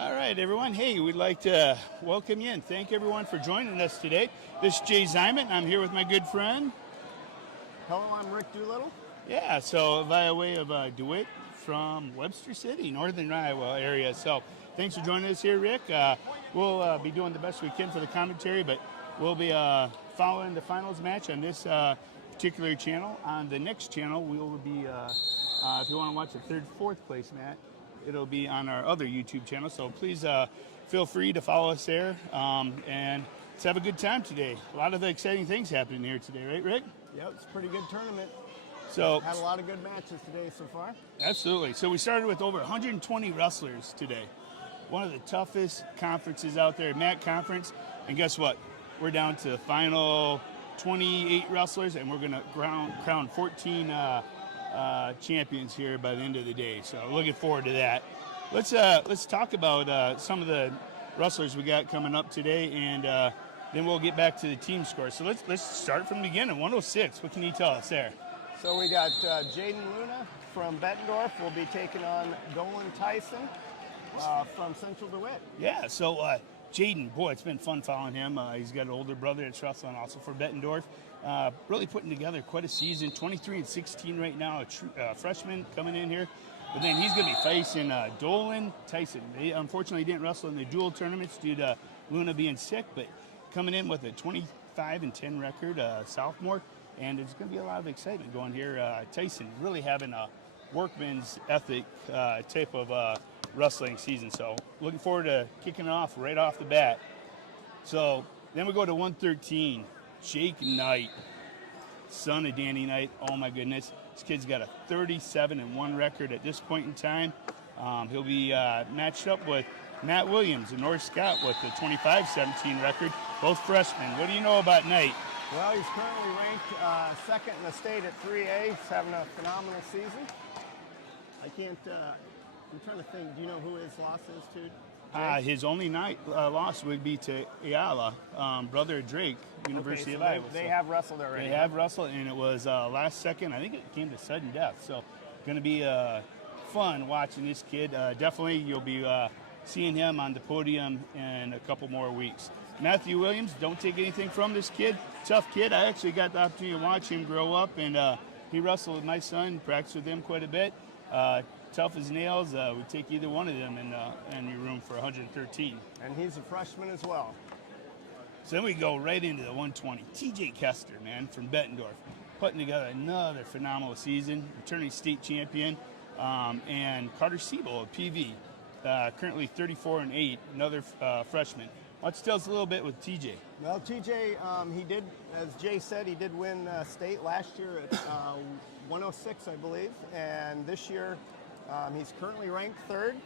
All right, everyone. Hey, we'd like to welcome you and thank everyone for joining us today. This is Jay Zyman. I'm here with my good friend. Hello, I'm Rick Doolittle. Yeah, so via way of DeWitt from Webster City, northern Iowa area. So thanks for joining us here, Rick. We'll be doing the best we can for the commentary, but we'll be following the finals match on this particular channel. On the next channel, we will be, if you want to watch the third, fourth place match, it'll be on our other YouTube channel. So please feel free to follow us there. And let's have a good time today. A lot of exciting things happening here today, right, Rick? Yep, it's a pretty good tournament. So had a lot of good matches today so far. Absolutely. So we started with over 120 wrestlers today. One of the toughest conferences out there, MAC conference. And guess what? We're down to the final 28 wrestlers, and we're going to crown 14 champions here by the end of the day. So looking forward to that. Let's talk about some of the wrestlers we got coming up today, and then we'll get back to the team score. So let's start from the beginning. 106. What can you tell us there? So we got Jayden Luna from Bettendorf will be taking on Dolan Thiesen from Central DeWitt. Yeah, so Jayden, boy, it's been fun following him. He's got an older brother that's wrestling also for Bettendorf. Really putting together quite a season. 23-16 right now, a true freshman coming in here. But then he's going to be facing Dolan Thiesen. They unfortunately didn't wrestle in the dual tournaments due to Luna being sick, but coming in with a 25-10 record, sophomore. And there's going to be a lot of excitement going here. Thiesen really having a workman's ethic type of wrestling season. So looking forward to kicking it off right off the bat. So then we go to 113, Jake Knight, son of Danny Knight. Oh my goodness. This kid's got a 37-1 record at this point in time. He'll be matched up with Matt Williams and North Scott with the 25-17 record, both freshmen. What do you know about Knight? Well, he's currently ranked second in the state at 3A. He's having a phenomenal season. I'm trying to think, do you know who his loss is to? His only loss would be to Ayala, brother of Drake, University of Iowa. They have wrestled already. They have wrestled, and it was last second. I think it came to sudden death. So going to be fun watching this kid. Definitely you'll be seeing him on the podium in a couple more weeks. Matthew Williams, don't take anything from this kid. Tough kid. I actually got the opportunity to watch him grow up, and he wrestled with my son, practiced with him quite a bit. Tough as nails. We take either one of them in your room for 113. And he's a freshman as well. So then we go right into the 120. TJ Koester, man, from Bettendorf, putting together another phenomenal season, returning state champion. And Carter Siebel of PV, currently 34-8, another freshman. Why don't you tell us a little bit with TJ? Well, TJ, he did, as Jay said, he did win state last year at 106, I believe. And this year, he's currently ranked third.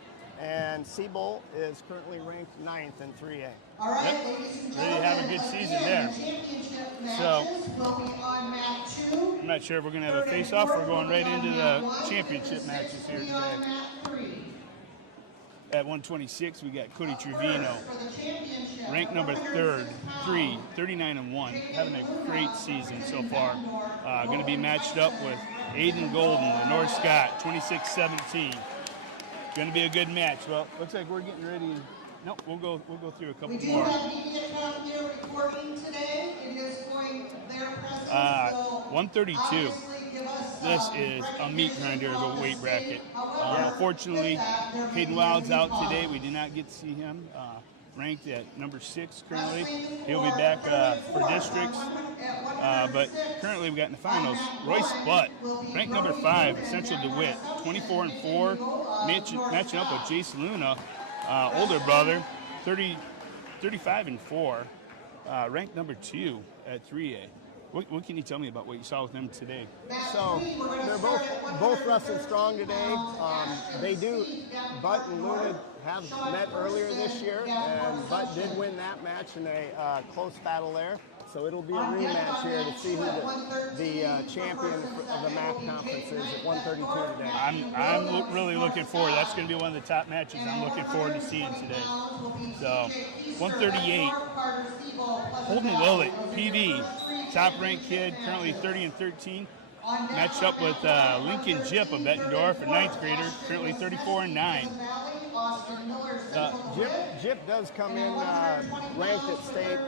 And Siebel is currently ranked 9th in 3A. All right, yep. Really have a good season there. So, I'm not sure if we're going to have a face-off. We're going right into the championship matches here today. At 126, we got Cody Trevino, ranked number 3, 39-1, having a great season so far. Going to be matched up with Ayden Golden, the North Scott, 26-17. Going to be a good match. Well, looks like we're getting ready. Nope, we'll go through a couple more. 132. This is a meat grinder of a weight bracket. Unfortunately, Caden Wild's out today. We did not get to see him. Ranked at number 6 currently. He'll be back for districts. But currently we got in the finals, Royce Butt, ranked number 5 at Central DeWitt, 24-4, matching up with Jayce Luna, older brother, 35-4, ranked number 2 at 3A. What can you tell me about what you saw with them today? So they're both wrestling strong today. They do. Butt and Luna have met earlier this year, and Butt did win that match in a close battle there. So it'll be a rematch here to see who the champion of the MAC conference is at 132 today. I'm really looking forward. That's going to be one of the top matches I'm looking forward to seeing today. So 138, Holden Willett, PV. Top-ranked kid, currently 30-13, matched up with Jipp of Bettendorf, a 9th grader, currently 34-9. Jipp does come in ranked at state,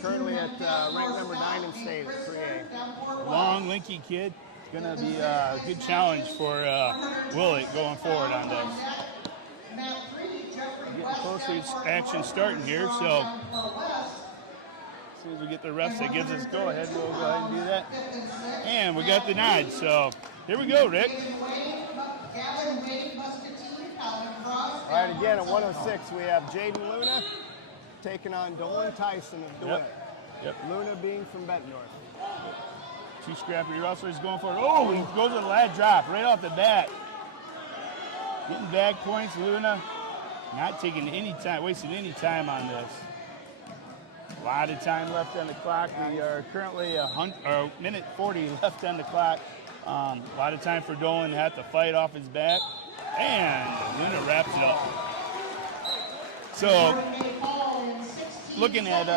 currently at ranked number 9 in state at 3A. Long, lanky kid. It's going to be a good challenge for Willett going forward on this. Getting close to action starting here, so as soon as we get the refs that gives us go ahead, we'll go ahead and do that. And we got the nod, so here we go, Rick. All right, again at 106, we have Jayden Luna taking on Dolan Tyson of DeWitt. Yep. Luna being from Bettendorf. Two scrappy wrestlers going for it. Oh, he goes with a lat drop right off the bat. Getting back points, Luna. Not taking any time, wasting any time on this. A lot of time left on the clock. We are currently a minute 40 left on the clock. A lot of time for Dolan to have to fight off his back. And Luna wraps it up. So, looking at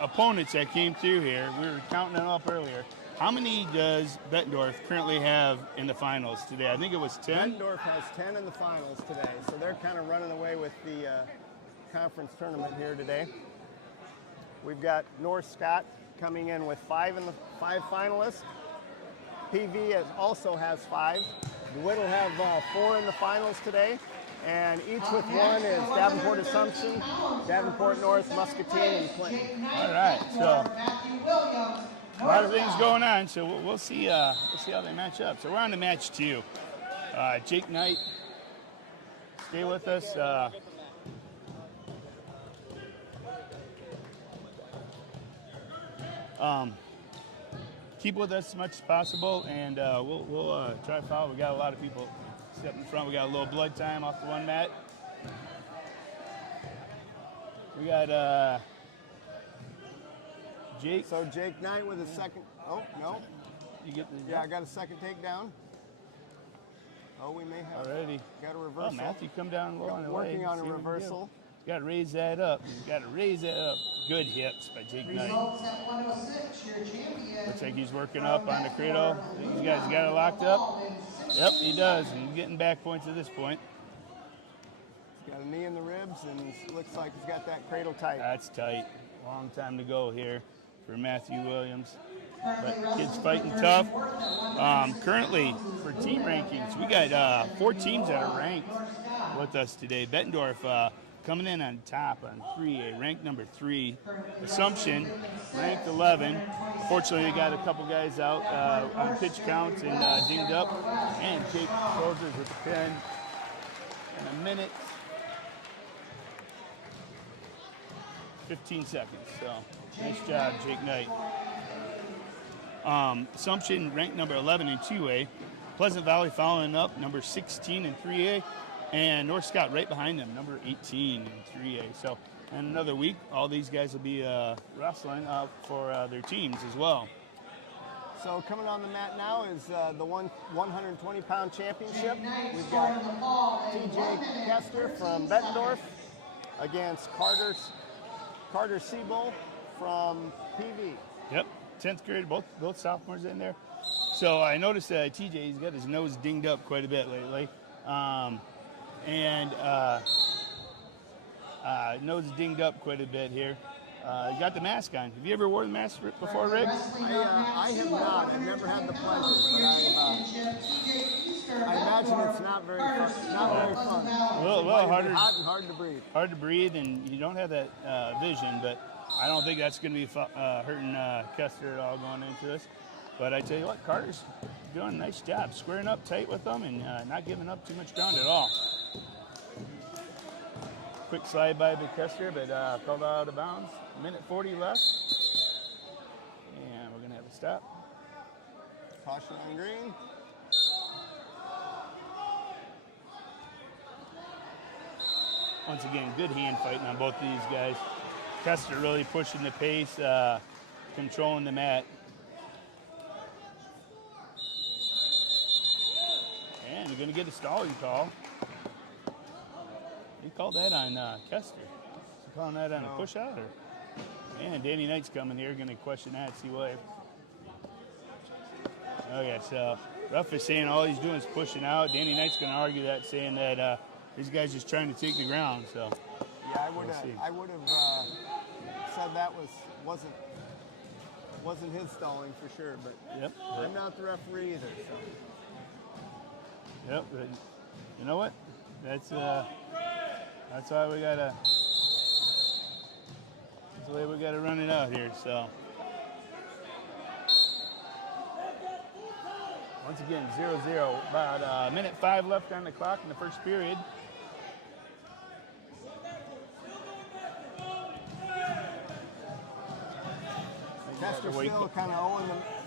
opponents that came through here, we were counting them up earlier. How many does Bettendorf currently have in the finals today? I think it was 10. Bettendorf has 10 in the finals today, so they're kind of running away with the conference tournament here today. We've got North Scott coming in with 5 finalists. PV also has 5. DeWitt will have 4 in the finals today, and each with 1 is Davenport Assumption, Davenport North, Muscatine, and Clinton. All right, so a lot of things going on, so we'll see how they match up. So we're on to match 2. Jake Knight, stay with us. Keep with us as much as possible, and we'll try to follow. We got a lot of people stepping in front. We got a little blood time off the one mat. We got Jake. So Jake Knight with a second. Oh no! You get the I got a second takedown. Oh, we may have already got a reversal. Oh, Matthew, come down low on the working leg. on a reversal. You got to raise that up. You got to raise that up. Good hits by Jake Knight. Looks like he's working up on the cradle. These guys got it locked up. Yep, he does. And he's getting back points at this point. He's got a knee in the ribs, and it looks like he's got that cradle tight. That's tight. Long time to go here for Matthew Williams. But kid's fighting tough. Currently, for team rankings, we got 4 teams that are ranked with us today. Bettendorf coming in on top on 3A, ranked number 3. Assumption, ranked 11. Fortunately, they got a couple guys out on pitch counts and dinged up. And Jake closes with the pin in a minute, 15 seconds. So, nice job, Jake Knight. Assumption ranked number 11 in 2A. Pleasant Valley following up, number 16 in 3A. And North Scott right behind them, number 18 in 3A. So, in another week, all these guys will be wrestling for their teams as well. So coming on the mat now is the 120-pound championship. We've got TJ Koester from Bettendorf against Carter Siebel from PV. Yep, 10th grade, both sophomores in there. So I noticed TJ, he's got his nose dinged up quite a bit lately. Nose dinged up quite a bit here. You got the mask on. Have you ever worn the mask before, Rick? I have not. I've never had the pleasure, but I imagine it's not very fun. A little harder. Hot and hard to breathe. Hard to breathe, and you don't have that vision, but I don't think that's going to be hurting Koester at all going into this. But I tell you what, Carter's doing a nice job squaring up tight with them and not giving up too much ground at all. Quick slide by Koester, but fell out of bounds. Minute 40 left. And we're going to have a stop. Caution on green. Once again, good hand fighting on both of these guys. Koester really pushing the pace, controlling the mat. And you're going to get a stalling call. You called that on Koester. You calling that on a push out? Or? And Danny Knight's coming here, going to question that, see what. Okay, so ref is saying all he's doing is pushing out. Danny Knight's going to argue that, saying that these guys just trying to take the ground. So yeah, I would have said that wasn't his stalling for sure, but yep. I'm not the referee either. So. Yep. But you know what? That's why we gotta. That's the way we gotta run it out here. So. Once again, 0-0. About a minute 5 left on the clock in the first period. Koester still kind of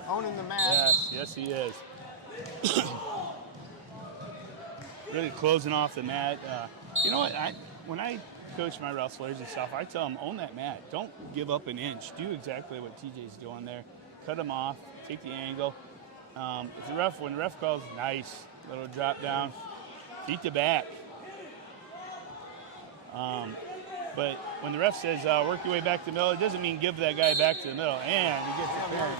owning the mat. Yes, he is. Really closing off the mat. You know what? When I coach my wrestlers and stuff, I tell them, own that mat. Don't give up an inch. Do exactly what TJ's doing there. Cut them off. Take the angle. When the ref calls, nice little drop down, beat the back. But when the ref says work your way back to the middle, it doesn't mean give that guy back to the middle. And he gets the pin.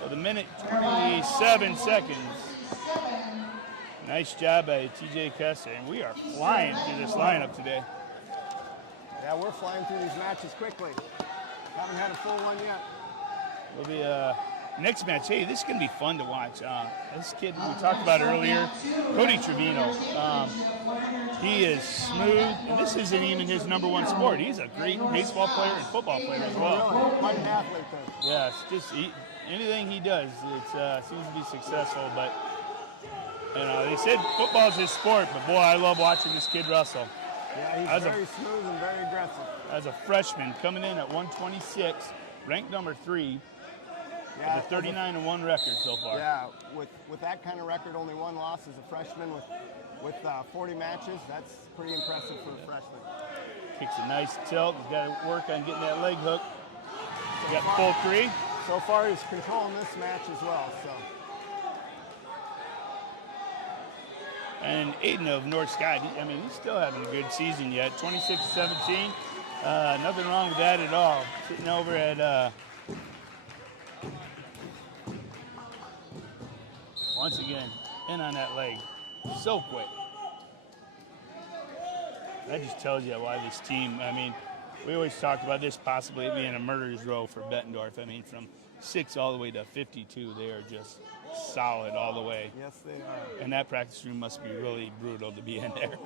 So the minute 27 seconds. Nice job by TJ Koester, and we are flying through this lineup today. Yeah, we're flying through these matches quickly. Haven't had a full one yet. Will be next match. Hey, this is going to be fun to watch. This kid we talked about earlier, Cody Trevino. He is smooth, and this isn't even his #1 sport. He's a great baseball player and football player as well. Really, quite an athlete though. Yes, just anything he does, it seems to be successful. But they said football's his sport, but boy, I love watching this kid wrestle. Yeah, he's very smooth and very aggressive. As a freshman, coming in at 126, ranked #3. Yeah, with a 39-1 record so far. Yeah, with that kind of record, only 1 loss as a freshman with 40 matches. That's pretty impressive for a freshman. Kicks a nice tilt. He's got to work on getting that leg hook. Got full 3. So far, he's controlling this match as well. So. And Ayden of North Scott, he's still having a good season yet. 26-17. Nothing wrong with that at all. Sitting over at. Once again, in on that leg. So quick. That just tells you why this team, we always talked about this possibly being a murderer's row for Bettendorf. From 6 all the way to 52, they are just solid all the way. Yes, they are. And that practice room must be really brutal to be in there.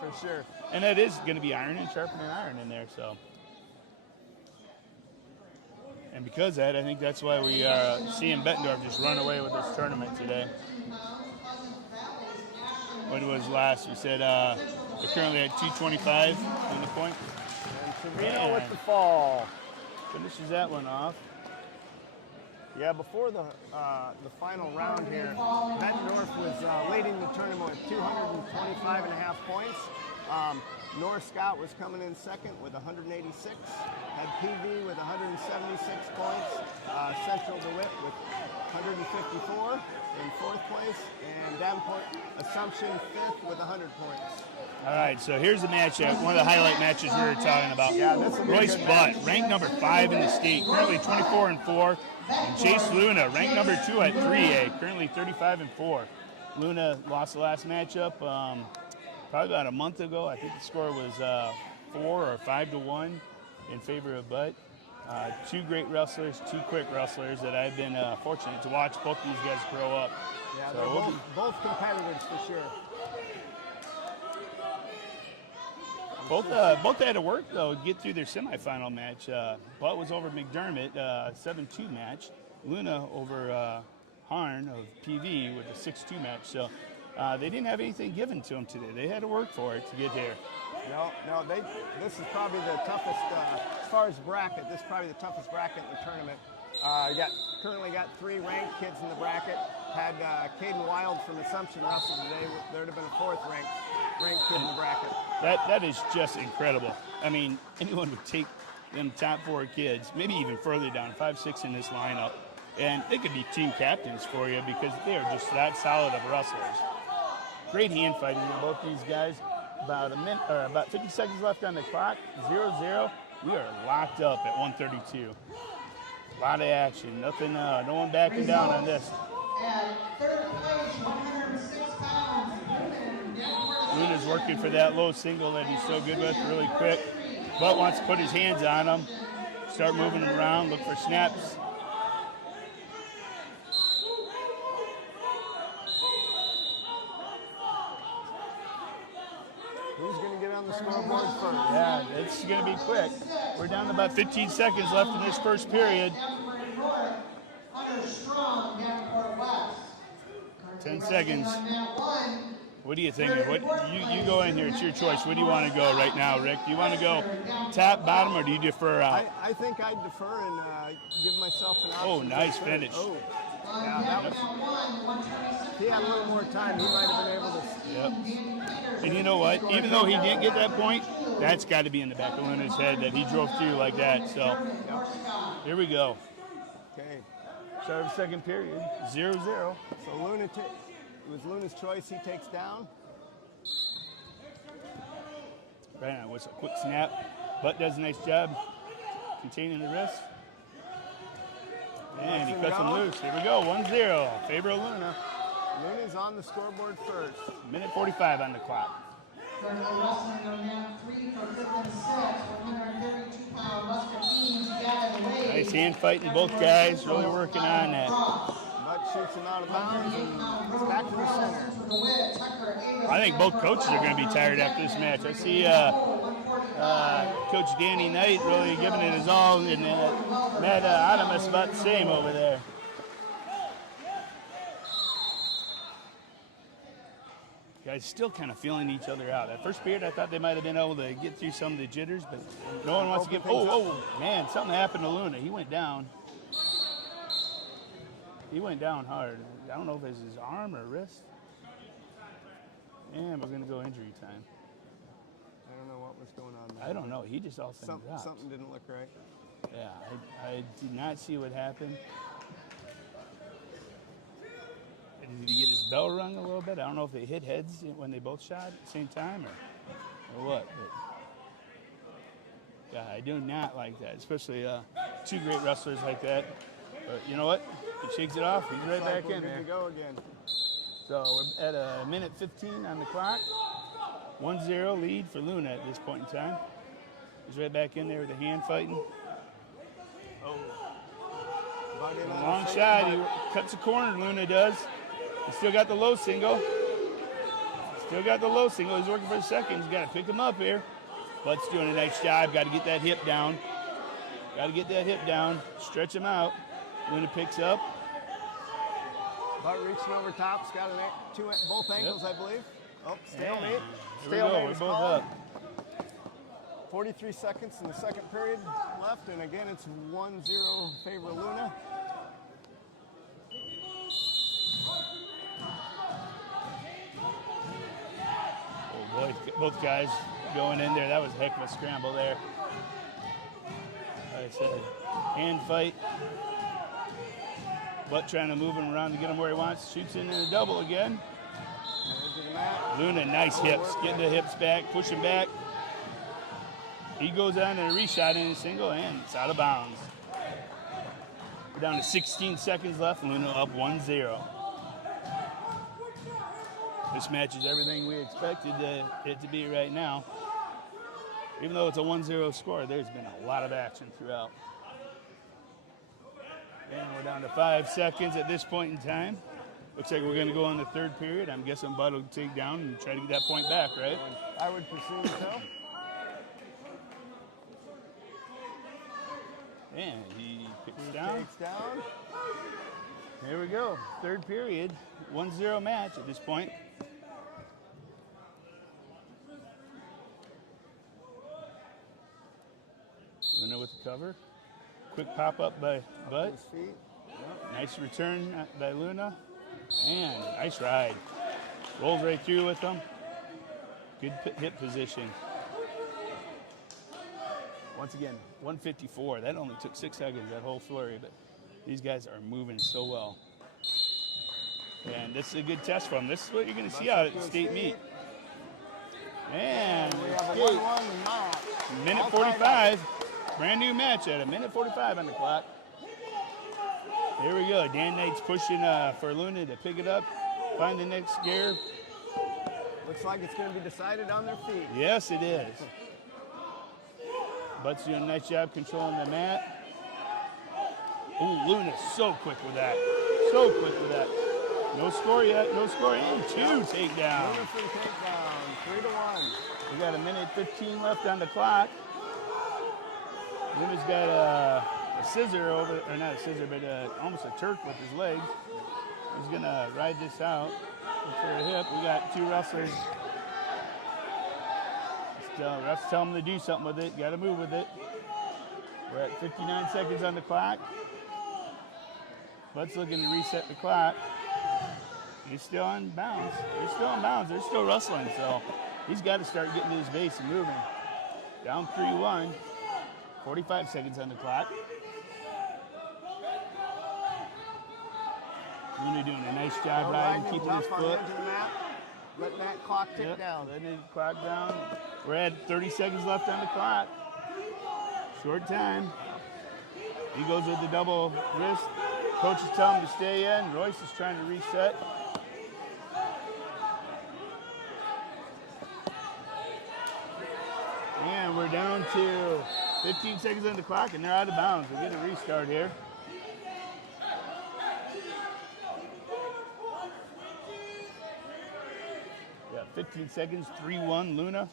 For sure. And that is going to be iron and sharpening iron in there, so. And because of that, I think that's why we are seeing Bettendorf just run away with this tournament today. What was last? We said they're currently at 225 on the point. And Trevino with the fall. Finishes that one off. Yeah, before the final round here, Bettendorf was leading the tournament with 225.5 points. North Scott was coming in second with 186, had PV with 176 points, Central DeWitt with 154 in 4th place, and Davenport Assumption 5th with 100 points. All right, so here's the match, one of the highlight matches we were talking about. Yeah, this will be Royce a good Butt, match. ranked #5 in the state, currently 24-4, and Jayce Luna, ranked #2 at 3A, currently 35-4. Luna lost the last matchup. Probably about a month ago. I think the score was 4 or 5-1 in favor of Butt. 2 great wrestlers, 2 quick wrestlers that I've been fortunate to watch both these guys grow up. Yeah, so they're both competitors for sure. Both had to work though to get through their semifinal match. Butt was over McDermott, 7-2 match. Luna over Harn of PV with a 6-2 match. So. They didn't have anything given to them today. They had to work for it to get here. No, this is probably the toughest, as far as bracket, this is probably the toughest bracket in the tournament. Currently got 3 ranked kids in the bracket. Had Caden Wild from Assumption wrestle today. There would have been a 4th ranked kid in the bracket. That is just incredible. Anyone would take them top 4 kids, maybe even further down, 5, 6 in this lineup, and they could be team captains for you because they are just that solid of wrestlers. Great hand fighting in both these guys. About 50 seconds left on the clock. 0-0. We are locked up at 132. A lot of action. No one backing down on this. At 3rd place, 106 pounds, Luna's working for that low single that he's so good with, really quick. But wants to put his hands on him, start moving him around, look for snaps. Who's going to get on the scoreboard first? Yeah, it's going to be quick. We're down to about 15 seconds left in this first period. 10 seconds. What do you think? What you go in here? It's your choice. Where do you want to go right now, Rick? Do you want to go top, bottom, or do you defer out? I think I'd defer and give myself an option. Oh, nice finish. Oh, yeah, that was. If he had a little more time, he might have been able to. Yep. And you know what? Even though he didn't get that point, that's got to be in the back of Luna's head that he drove through like that. So here we go. Okay. Start of the second period. 0-0. So Luna, it was Luna's choice. He takes down. Right now, what's a quick snap. Butt does a nice job containing the wrist. And he cuts him loose. Here we go. 1-0. Favor of Luna. Luna's on the scoreboard first. Minute 45 on the clock. Nice hand fighting, both guys really working on that. Butt shoots him out of bounds and it's back to the center. I think both coaches are going to be tired after this match. I see Coach Danny Knight really giving it his all, and Matt Adam is about the same over there. Guys still kind of feeling each other out. That first period, I thought they might have been able to get through some of the jitters, but no one wants to give. Oh, man, something happened to Luna. He went down. He went down hard. I don't know if it's his arm or wrist. And we're going to go injury time. I don't know what was going on there. I don't know. He just all things out. Something didn't look right. Yeah, I did not see what happened. Did he get his bell rung a little bit? I don't know if they hit heads when they both shot at the same time or what. But yeah, I do not like that, especially two great wrestlers like that. But you know what? He shakes it off. He's right back in there. Good to go again. So we're at a minute 15 on the clock. 1-0 lead for Luna at this point in time. He's right back in there with the hand fighting. Oh. Long shot. He cuts the corner, Luna does. He's still got the low single. Still got the low single. He's working for a second. He's got to pick him up here. Butt's doing a nice job. Got to get that hip down. Got to get that hip down. Stretch him out. Luna picks up. Butt reaching over top. Got both ankles, I believe. Oh, stalemate. Here we go. We're both up. 43 seconds in the second period left, and again, it's 1-0 favor of Luna. Boy, both guys going in there. That was a heck of a scramble there. Like I said, hand fight. Butt trying to move him around to get him where he wants. Shoots in a double again. Luna, nice hips. Getting the hips back, pushing back. He goes on and a reshot in a single, and it's out of bounds. We're down to 16 seconds left. Luna up 1-0. This match is everything we expected it to be right now. Even though it's a 1-0 score, there's been a lot of action throughout. And we're down to 5 seconds at this point in time. Looks like we're going to go on the third period. I'm guessing Bud will take down and try to get that point back, right? I would presume so. And he picks down. Takes down. Here we go. Third period. 1-0 match at this point. Luna with the cover. Quick pop up by Bud. His feet. Yep. Nice return by Luna. And nice ride. Rolls right through with them. Good hip position. Once again, 154. That only took 6 seconds, that whole flurry, but these guys are moving so well. And this is a good test for them. This is what you're going to see out at state meet. And we have a 1-1 match. Minute 45. Brand new match at a minute 45 on the clock. Here we go. Dan Knight's pushing for Luna to pick it up, find the next gear. Looks like it's going to be decided on their feet. Yes, it is. Butt's doing a nice job controlling the mat. Ooh, Luna's so quick with that. So quick with that. No score yet. No score. And 2 takedown. Luna for the takedown. 3-1. We got 1:15 left on the clock. Luna's got a scissor over, or not a scissor, but almost a Turk with his legs. He's going to ride this out. Look for a hip. We got 2 wrestlers. Refs tell them to do something with it. Got to move with it. We're at 59 seconds on the clock. Bud's looking to reset the clock. He's still on bounds. They're still on bounds. They're still wrestling, so he's got to start getting to his base and moving. Down 3-1. 45 seconds on the clock. Luna doing a nice job riding, keeping his foot. Letting that clock tick down. Letting the clock down. We're at 30 seconds left on the clock. Short time. He goes with the double wrist. Coach is telling him to stay in. Royce is trying to reset. And we're down to 15 seconds on the clock, and they're out of bounds. We're getting a restart here. Yeah, 15 seconds, 3-1 Luna.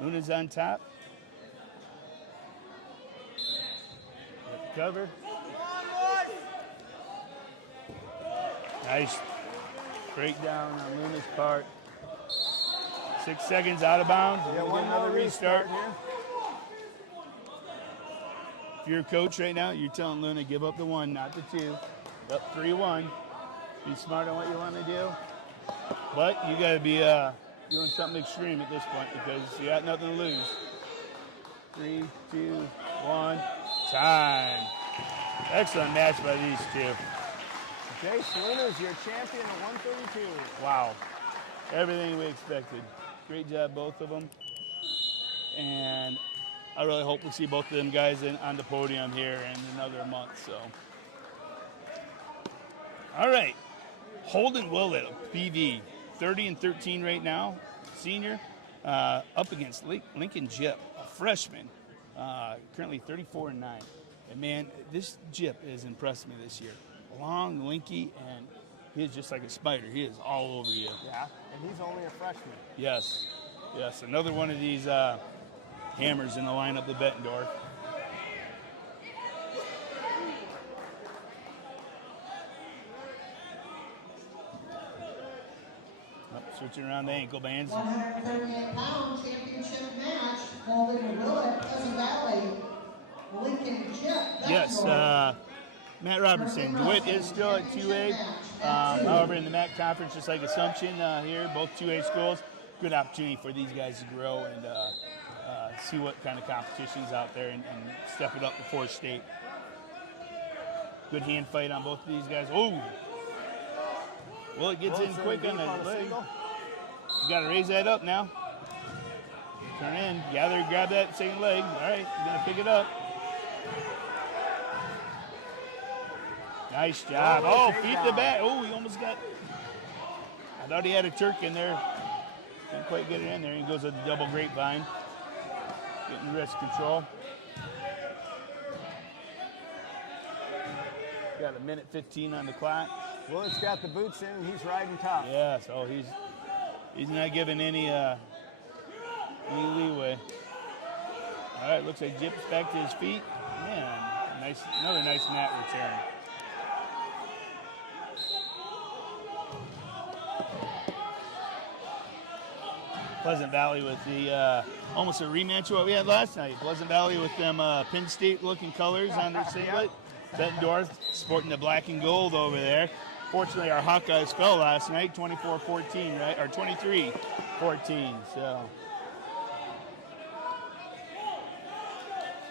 Luna's on top. Got the cover. Nice breakdown on Luna's part. 6 seconds out of bounds. Yeah, We'll get another restart here. If you're a coach right now, you're telling Luna, give up the 1, not the 2. Up 3-1. Be smart on what you want to do. But you got to be doing something extreme at this point because you got nothing to lose. 3, 2, 1, time. Excellent match by these two. Jayce, Luna's your champion at 132. Wow. Everything we expected. Great job, both of them. And I really hope we see both of them guys on the podium here in another month. So, all right. Holden Willett, PV, 30-13 right now, senior, up against Lincoln Jipp, a freshman, currently 34-9. And man, this Jipp has impressed me this year. Long, linky, and he is just like a spider. He is all over you. Yeah, and he's only a freshman. Yes, yes. Another one of these hammers in the lineup, the Bettendorf. Switching around the ankle bands. 138-pound championship match. Holden Willett, Pleasant Valley, Lincoln Jipp. Yes, Matt Robertson. DeWitt is still at 2A. However, in the MAC conference, just like Assumption here, both 2A schools, good opportunity for these guys to grow and see what kind of competition's out there and step it up before state. Good hand fight on both of these guys. Oh! Well, it gets in quick on the leg. You got to raise that up now. Turn in. Gather, grab that second leg. All right, you're going to pick it up. Nice job. Oh, feet the back. Oh, he almost got. I thought he had a Turk in there. Didn't quite get it in there. He goes with the double grapevine. Getting wrist control. Got 1:15 on the clock. Willett's got the boots in and he's riding tough. Yeah, so he's not giving any leeway. All right, looks like Jipp's back to his feet. Man, another nice mat return. Pleasant Valley with the almost a rematch of what we had last night. Pleasant Valley with them Penn State looking colors on their singlet. Bettendorf sporting the black and gold over there. Fortunately, our Hawkeyes fell last night, 24-14, right? Or 23-14, so.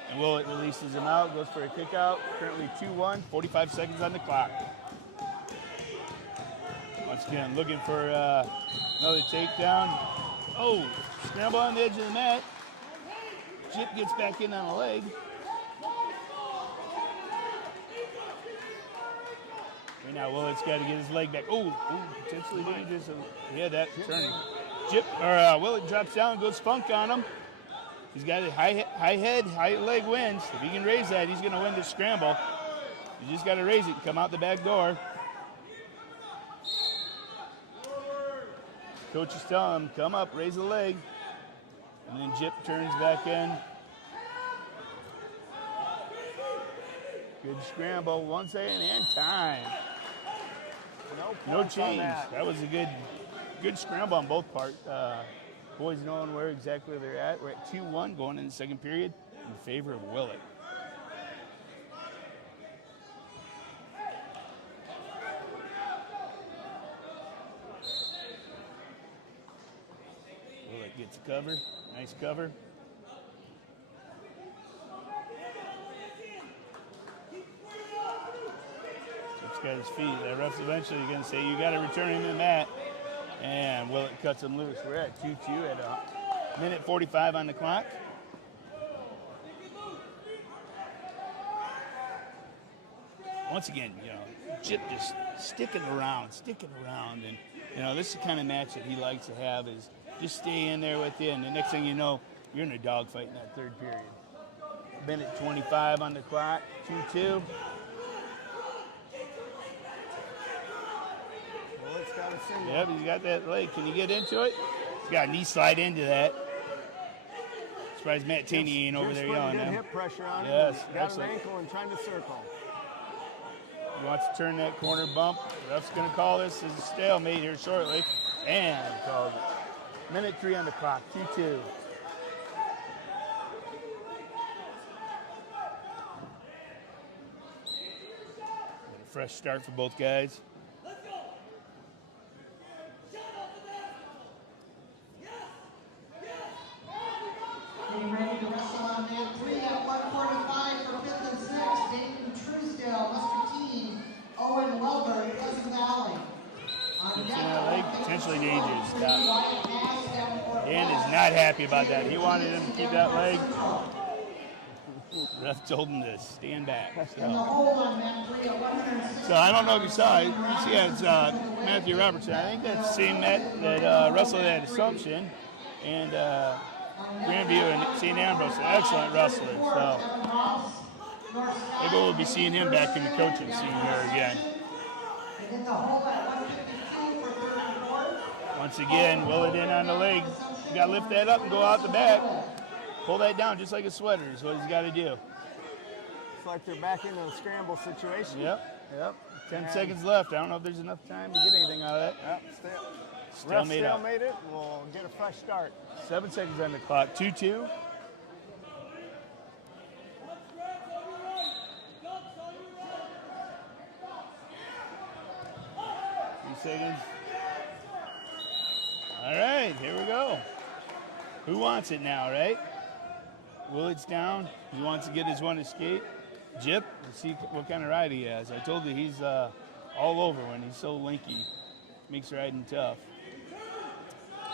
And Willett releases him out, goes for a kick out. Currently 2-1, 45 seconds on the clock. Once again, looking for another takedown. Oh, scramble on the edge of the mat. Jipp gets back in on the leg. Right now, Willett's got to get his leg back. Oh, potentially dangerous. Yeah, that turning. Willett drops down, goes funk on him. He's got a high head, high leg wins. If he can raise that, he's going to win the scramble. You just got to raise it and come out the back door. Coach is telling him, come up, raise the leg. And then Jipp turns back in. Good scramble, 1 second and time. No change. That was a good scramble on both parts. Boys knowing where exactly they're at. We're at 2-1 going in the second period in favor of Willett. Willett gets a cover. Nice cover. Jipp's got his feet. That ref's eventually going to say, you got to return him to the mat. And Willett cuts him loose. We're at 2-2 at a minute 45 on the clock. Once again, Jipp just sticking around. And, this is the kind of match that he likes to have is just stay in there with you. And the next thing you know, you're in a dogfight in that third period. Minute 25 on the clock, 2-2. Yep, he's got that leg. Can you get into it? He's got a knee slide into that. Surprised Matt Taney ain't over there yelling at him. Hip pressure on him. Yes, Got an ankle and trying to circle. He wants to turn that corner bump. The ref's going to call this as a stalemate here shortly. And called it. Minute 3 on the clock, 2-2. A fresh start for both guys. Getting ready to wrestle on man 3 at 145 for 5th and 6th. Dayton, Truesdale, Mr. T, Owen Welber, Pleasant Valley. That leg potentially dangerous. Dan is not happy about that. He wanted him to keep that leg. Ref told him to stand back. So I don't know if you saw it. You see it's Matthew Robertson. I think that's the same Matt that wrestled at Assumption. And Grandview and St. Ambrose, excellent wrestlers. So maybe we'll be seeing him back in the coaching scene here again. Once again, Willett in on the leg. You got to lift that up and go out the back. Pull that down just like a sweater is what he's got to do. It's like they're back into a scramble situation. Yep. 10 seconds left. I don't know if there's enough time to get anything out of that. Yep, Stalemate up. Stalemate it, and we'll get a fresh start. 7 seconds on the clock, 2-2. 3 seconds. All right, here we go. Who wants it now, right? Willett's down. He wants to get his one escape. Jipp, let's see what kind of ride he has. I told you he's all over when he's so linky. Makes riding tough.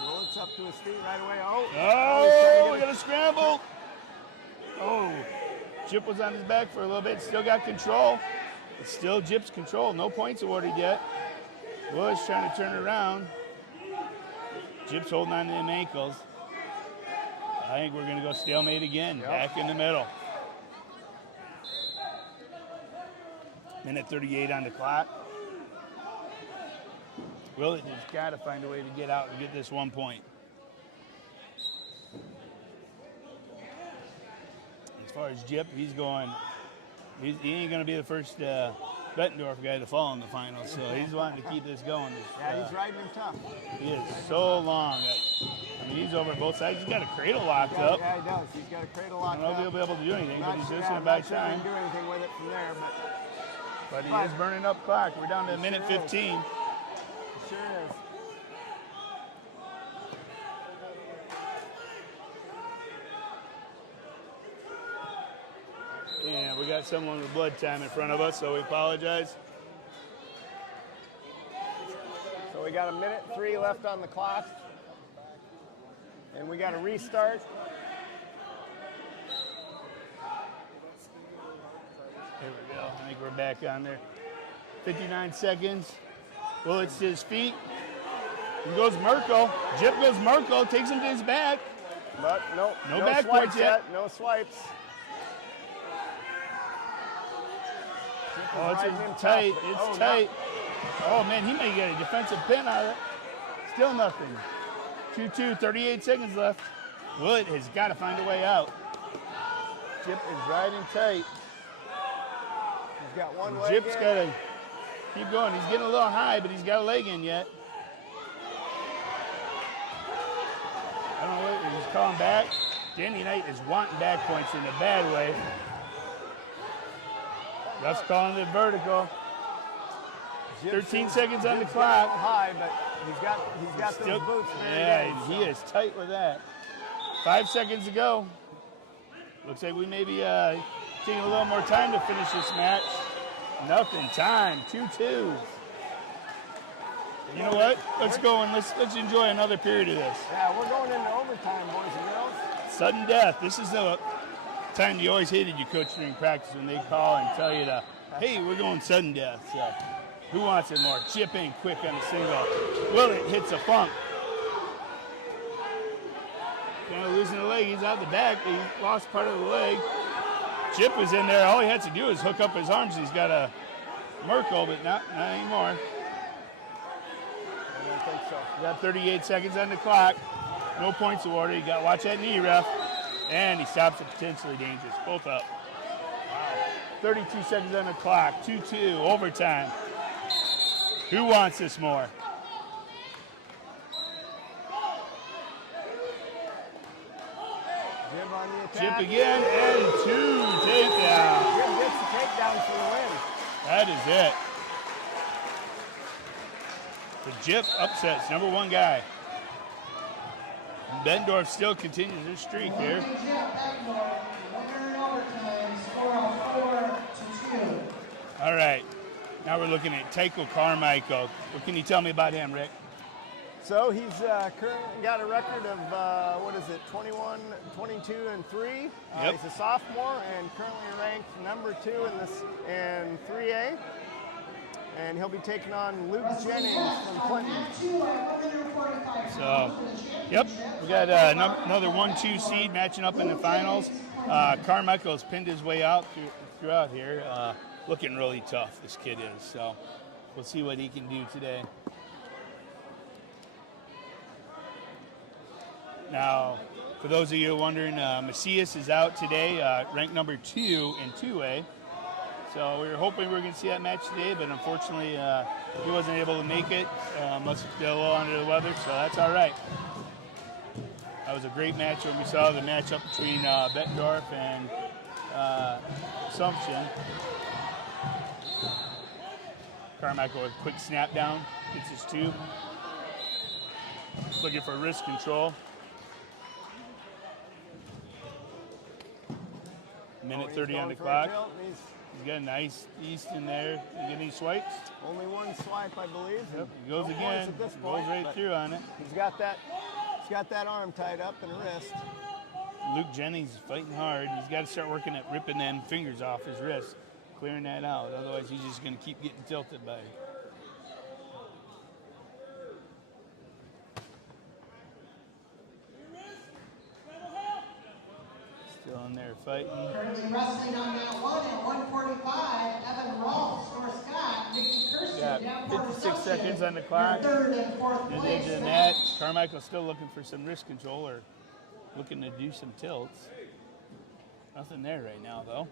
Willett's up to his feet right away. We got a scramble. Jipp was on his back for a little bit. Still got control. It's still Jipp's control. No points awarded yet. Willett's trying to turn it around. Jipp's holding on to them ankles. I think we're going to go stalemate again. Yep. Back in the middle. Minute 38 on the clock. Willett has got to find a way to get out and get this 1 point. As far as Jipp, he's going. He ain't going to be the first Bettendorf guy to fall in the finals, so he's wanting to keep this going. He's riding him tough. He is so long. I mean, he's over both sides. He's got a cradle locked up. Yeah, he does. He's got a cradle locked up. I don't know if he'll be able to do anything, but he's just going to buy time. He can do anything with it from there, but he is burning up clock. We're down to minute 15. He sure is. Yeah, we got someone with blood time in front of us, so we apologize. So we got a minute 3 left on the clock. And we got to restart. Here we go. I think we're back on there. 59 seconds. Willett's to his feet. Here goes Merkel. Jipp goes Merkel, takes him to his back. But no back swipes points yet. No swipes. Oh, it's tight. It's tight. Oh, man, he may get a defensive pin out of it. Still nothing. 2-2, 38 seconds left. Willett has got to find a way out. Jipp is riding tight. He's got one leg Jipp's got to keep going. He's getting a little high, but he's got a leg in yet. I don't know what he's calling back. Danny Knight is wanting back points in a bad way. Ref's calling it vertical. 13 seconds on the clock. High, but he's got those boots. Yeah, he is tight with that. 5 seconds to go. Looks like we may be taking a little more time to finish this match. Nothing. Time. 2-2. You know what? Let's go and let's enjoy another period of this. Yeah, we're going into overtime, boys and girls. Sudden death. This is the time you always hated your coach during practice when they call and tell you to, hey, we're going sudden death. So who wants it more? Chip in quick on the single. Willett hits a funk. Kind of losing the leg. He's out the back. He lost part of the leg. Jipp was in there. All he had to do is hook up his arms. He's got a Merkel, but not anymore. I don't think so. We got 38 seconds on the clock. No points awarded. You got to watch that knee, ref. And he stops it potentially dangerous. Both up. Wow. 32 seconds on the clock. 2-2. Overtime. Who wants this more? Jipp on the attack. Jipp again, and 2 takedown. Jipp gets the takedown for the win. That is it. The Jipp upsets number 1 guy. Bettendorf still continues his streak here. All right. Now we're looking at Tycho Carmichael. What can you tell me about him, Rick? So he's currently got a record of, 21, 22, and 3. Yep. He's a sophomore and currently ranked number 2 in 3A. And he'll be taking on Luke Jennings from Clinton. So, yep, we got another 1-2 seed matching up in the finals. Carmichael has pinned his way out throughout here. Looking really tough, this kid is. So, we'll see what he can do today. Now, for those of you wondering, Macias is out today, ranked number 2 in 2A. So we were hoping we were going to see that match today, but unfortunately he wasn't able to make it. Must have been a little under the weather, so that's all right. That was a great match when we saw the matchup between Bettendorf and Assumption. Carmichael with a quick snap down, gets his tube. Looking for wrist control. Minute 30 on the clock. He's got a nice east in there. You get any swipes? Only one swipe, I believe. Yep, he goes again. At this Goes point, right through on it. He's got that arm tied up and wrist. Luke Jennings is fighting hard. He's got to start working at ripping them fingers off his wrist, clearing that out. Otherwise, he's just going to keep getting tilted by it. Still in there fighting. Currently wrestling on that one at 145, Evan Rolfe, Score Scott, Nikki Koester, Got Davenport 56 seconds on the clock. Third and fourth Near the place. edge of the mat. Carmichael's still looking for some wrist control or looking to do some tilts. Nothing there right now, though.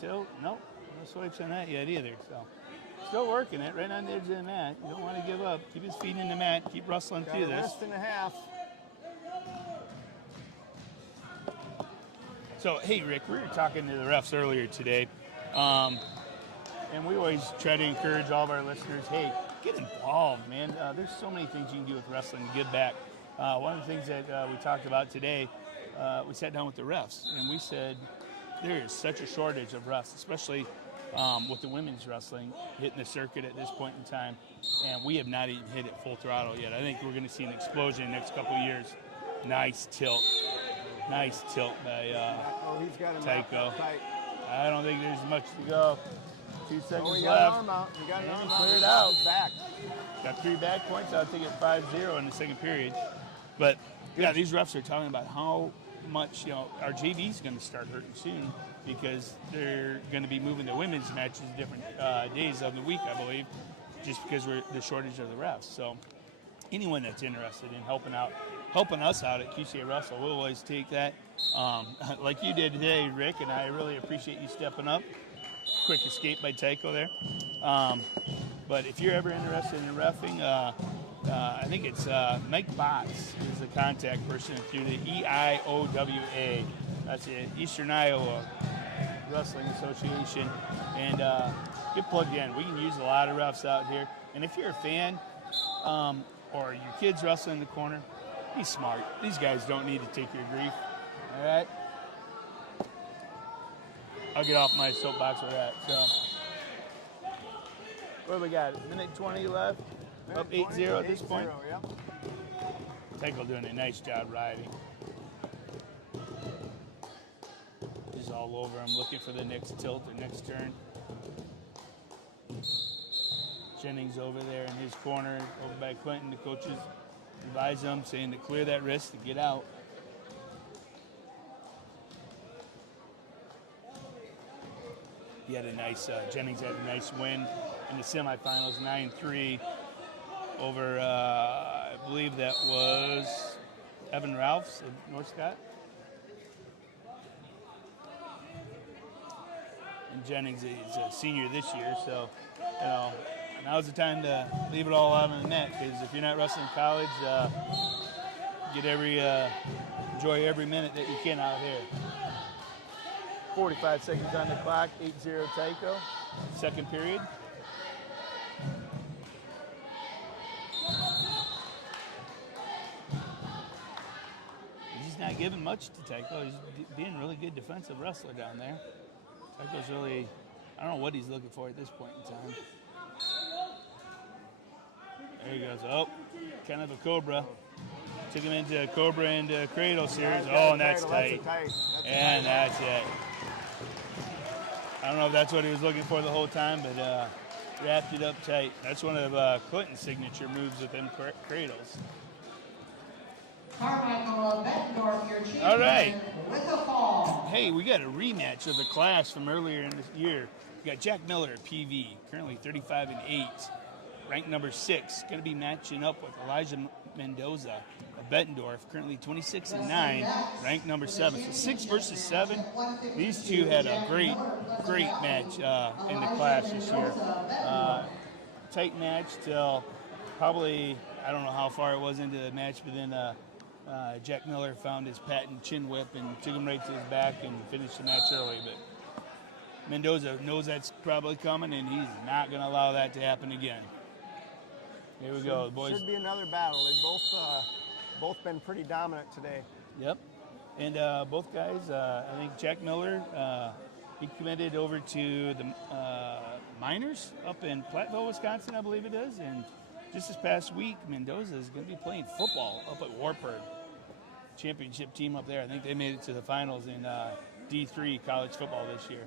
Tilt? Nope, no swipes on that yet either. So, still working it right on the edge of the mat. You don't want to give up. Keep his feet in the mat. Keep rustling through this. Wrist and a half. So, hey, Rick, we were talking to the refs earlier today, and we always try to encourage all of our listeners, hey, get involved, man. There's so many things you can do with wrestling to give back. One of the things that we talked about today, we sat down with the refs, and we said, there is such a shortage of refs, especially with the women's wrestling hitting the circuit at this point in time, and we have not even hit it full throttle yet. I think we're going to see an explosion in the next couple of years. Nice tilt. Nice tilt by He's got him Tycho. tight. I don't think there's much to go. 2 seconds He left. got an arm out. He got an And arm he out. cleared out. He's back. Got 3 back points. I'll take it 5-0 in the second period. But yeah, these refs are talking about how much, our JV's going to start hurting soon because they're going to be moving the women's matches different days of the week, I believe, just because we're the shortage of the refs. So anyone that's interested in helping us out at QCA Russell, we'll always take that. Like you did today, Rick, and I really appreciate you stepping up. Quick escape by Tycho there. But if you're ever interested in reffing, I think it's Mike Botts is the contact person through the EIOWA. That's the Eastern Iowa Wrestling Association. And get plugged in. We can use a lot of refs out here. And if you're a fan or your kid's wrestling in the corner, be smart. These guys don't need to take your grief. All right? I'll get off my soapbox with that. So, what do we got? Minute 20 left. Up 8-0 at this point. Yep. Tycho doing a nice job riding. He's all over him, looking for the next tilt or next turn. Jennings over there in his corner, over by Quentin. The coaches advise him, saying to clear that wrist to get out. He had a nice, Jennings had a nice win in the semifinals, 9-3 over, I believe that was Evan Ralphs of North Scott. And Jennings is a senior this year, so, now's the time to leave it all out on the net, because if you're not wrestling college, enjoy every minute that you can out here. 45 seconds on the clock, 8-0 Tycho, second period. He's not giving much to Tycho. He's being a really good defensive wrestler down there. Tycho's really, I don't know what he's looking for at this point in time. There he goes. Oh, kind of a Cobra. Took him into Cobra and Cradle series. Oh, and that's tight. And that's it. I don't know if that's what he was looking for the whole time, but wrapped it up tight. That's one of Clinton's signature moves with them cradles. Carmichael of Bettendorf, your champion, All right. with a fall. Hey, we got a rematch of the class from earlier in this year. We got Jack Miller at PV, currently 35-8, ranked number 6. Going to be matching up with Elijah Mendoza of Bettendorf, currently 26-9, ranked number 7. So 6 versus 7. These two had a great match in the class this year. Tight match till probably, I don't know how far it was into the match, but then Jack Miller found his patent chin whip and took him right to his back and finished the match early. But Mendoza knows that's probably coming, and he's not going to allow that to happen again. Here we go, boys. Should be another battle. They've both been pretty dominant today. Yep. And both guys, I think Jack Miller, he committed over to the minors up in Platteville, Wisconsin, I believe it is. And just this past week, Mendoza is going to be playing football up at Wartburg. Championship team up there. I think they made it to the finals in D3 college football this year.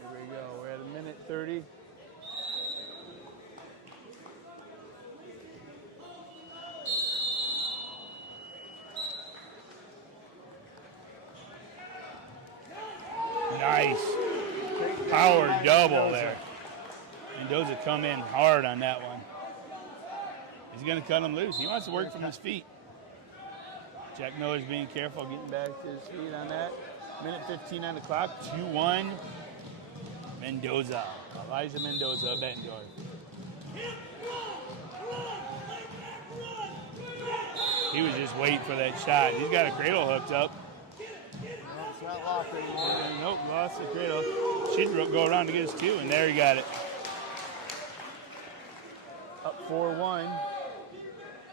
Here we go. We're at a minute 30. Nice. Power double there. Mendoza come in hard on that one. He's going to cut him loose. He wants to work from his feet. Jack Miller's being careful, getting back to his feet on that. Minute 15 on the clock. 2-1. Mendoza. Elijah Mendoza of Bettendorf. He was just waiting for that shot. He's got a cradle hooked up. It's not locked anymore. Nope, lost the cradle. Should go around to get his 2, and there he got it. Up 4-1.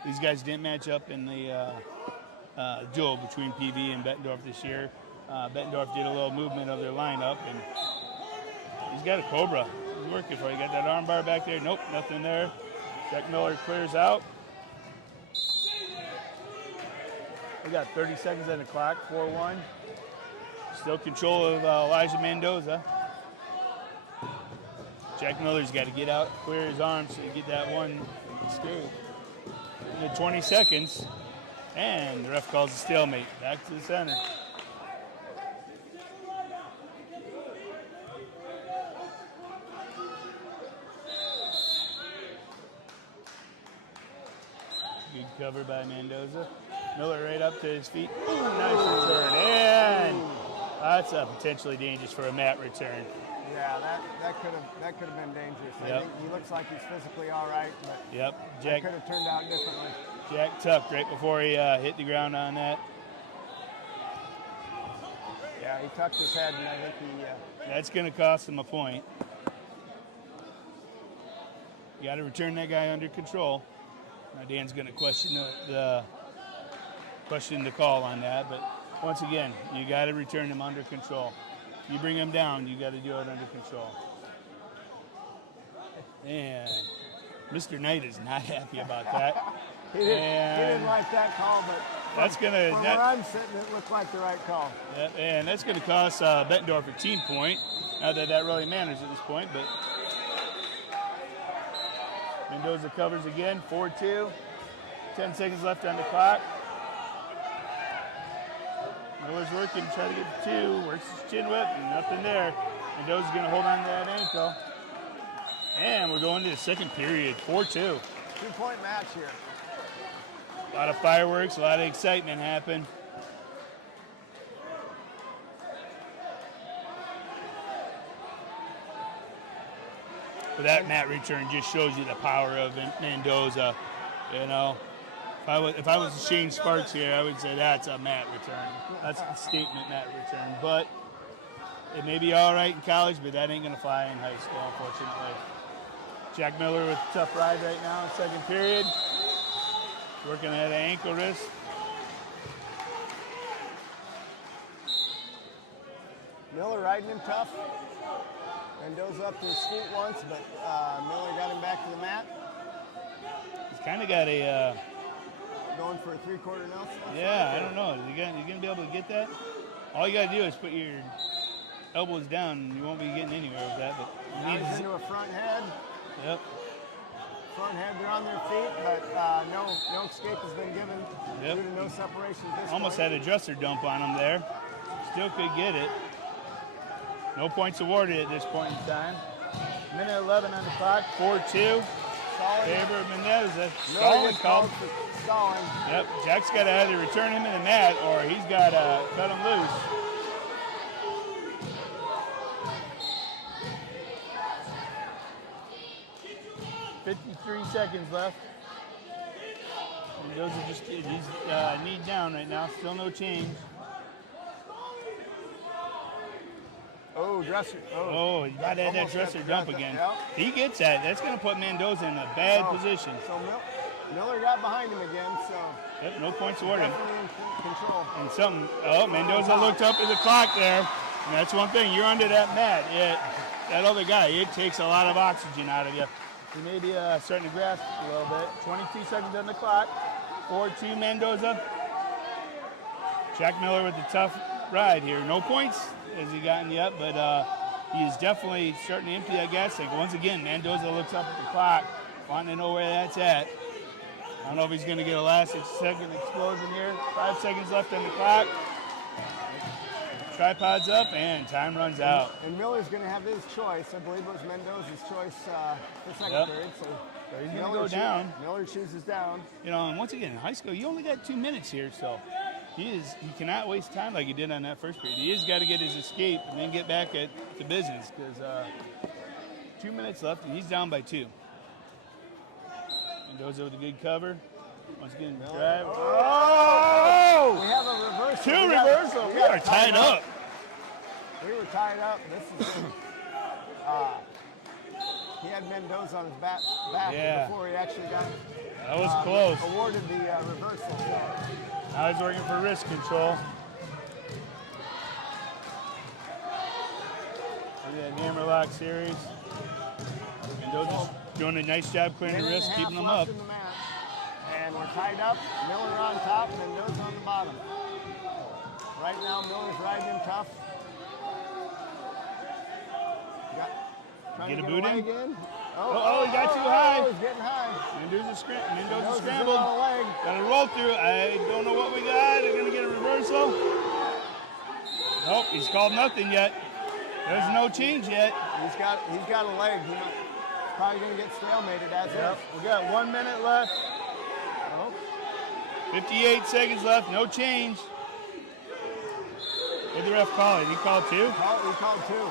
These guys didn't match up in the duel between PV and Bettendorf this year. Bettendorf did a little movement of their lineup, and he's got a Cobra. He's working for it. He got that arm bar back there. Nope, nothing there. Jack Miller clears out. We got 30 seconds on the clock, 4-1. Still control of Elijah Mendoza. Jack Miller's got to get out, clear his arms to get that one escape. In the 20 seconds, and the ref calls a stalemate. Back to the center. Good cover by Mendoza. Miller right up to his feet. Ooh, nice return. And that's potentially dangerous for a mat return. Yeah, that could have been dangerous. I think he looks like he's physically all right, but Jack could have turned out differently. Jack tucked right before he hit the ground on that. Yeah, he tucked his head, and I think he. That's going to cost him a point. You got to return that guy under control. Now Dan's going to question the call on that, but once again, you got to return him under control. You bring him down, you got to do it under control. And Mr. Knight is not happy about that. He didn't like that call, but that's gonna. From where I'm sitting, it looked like the right call. Yep, and that's going to cost Bettendorf a team point. Not that that really matters at this point, but Mendoza covers again, 4-2. 10 seconds left on the clock. Miller's working, try to get to 2, works his chin whip, and nothing there. Mendoza's going to hold on to that ankle. And we're going to the second period, 4-2. 2-point match here. A lot of fireworks, a lot of excitement happened. But that mat return just shows you the power of Mendoza. You know, if I was Shane Sparks here, I would say that's a mat return. That's a statement mat return. But it may be all right in college, but that ain't going to fly in high school, unfortunately. Jack Miller with a tough ride right now in second period. Working at an ankle wrist. Miller riding him tough. Mendoza up to his feet once, but Miller got him back to the mat. He's kind of got a... going for a three-quarter Nelson. Yeah, I don't know. Is he going to be able to get that? All you got to do is put your elbows down, and you won't be getting anywhere with that. But now he's into a front head. Yep. Front head, they're on their feet, but no escape has been given due to no separation at this Almost point. had a dresser dump on him there. Still could get it. No points awarded at this point in time. Minute 11 on the clock, 4-2. Favor of Mendoza. Stalling called. Stalling. Yep, Jack's got to either return him in the mat or he's got to cut him loose. .53 seconds left. Mendoza just, he's knee down right now, still no change. Oh, dresser. Oh, he got to have that dresser dump again. Yep. He gets that. That's going to put Mendoza in a bad position. So Miller got behind him again, so. Yep, no points awarded. Definitely in control. And Mendoza looked up at the clock there. And that's one thing, you're under that mat. That other guy, it takes a lot of oxygen out of you. He may be starting to grasp a little bit. 22 seconds on the clock. 4-2 Mendoza. Jack Miller with the tough ride here. No points has he gotten yet, but he is definitely starting to empty that gas tank. Once again, Mendoza looks up at the clock, wanting to know where that's at. I don't know if he's going to get a last second explosion here. 5 seconds left on the clock. Tripod's up, and time runs out. And Miller's going to have his choice. I believe it was Mendoza's choice for second period. So he's going to go down. Miller chooses down. You know, and once again, in high school, you only got 2 minutes here, so he cannot waste time like he did on that first period. He has got to get his escape and then get back at the business because 2 minutes left, and he's down by 2. Mendoza with a good cover. Once again, drive. Oh! We have a reversal. 2 reversal. We are tied up. We were tied up. This is he had Mendoza on his back before he actually got that was close. Awarded the reversal. Now he's working for wrist control. Look at that hammer lock series. Mendoza's doing a nice job clearing the wrist, keeping them up. And we're tied up. Miller on top, Mendoza on the bottom. right now. Miller's riding him tough. Trying Get to a get boot away in? again. Oh, he got too high. He's getting high. Mendoza Mendoza's scrambled. on a leg. Got a roll through. I don't know what we got. They're going to get a reversal. Nope, he's called nothing yet. There's no change yet. He's got a leg. He's probably going to get stalemated as is. We got 1 minute left. Oh. 58 seconds left. No change. What did the ref call it? He called two? He called two.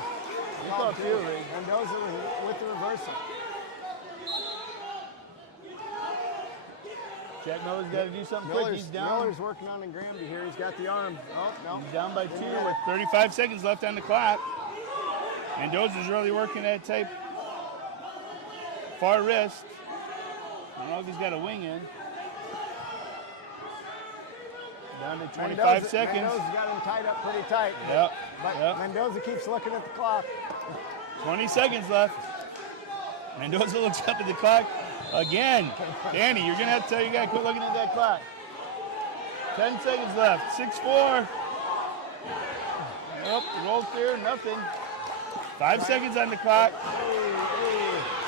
He called two. Mendoza with the reversal. Jack Miller's got to do something quick. He's down. Miller's working on Granby here. He's got the arm. Oh, no. He's down by 2 with 35 seconds left on the clock. Mendoza's really working that type far wrist. I don't know if he's got a wing in. Down to 25 seconds. Mendoza's got him tied up pretty tight. Yep. But Mendoza keeps looking at the clock. 20 seconds left. Mendoza looks up at the clock again. Danny, you're going to have to tell your guy quit looking at that clock. 10 seconds left. 6-4. Nope, roll through, nothing. 5 seconds on the clock.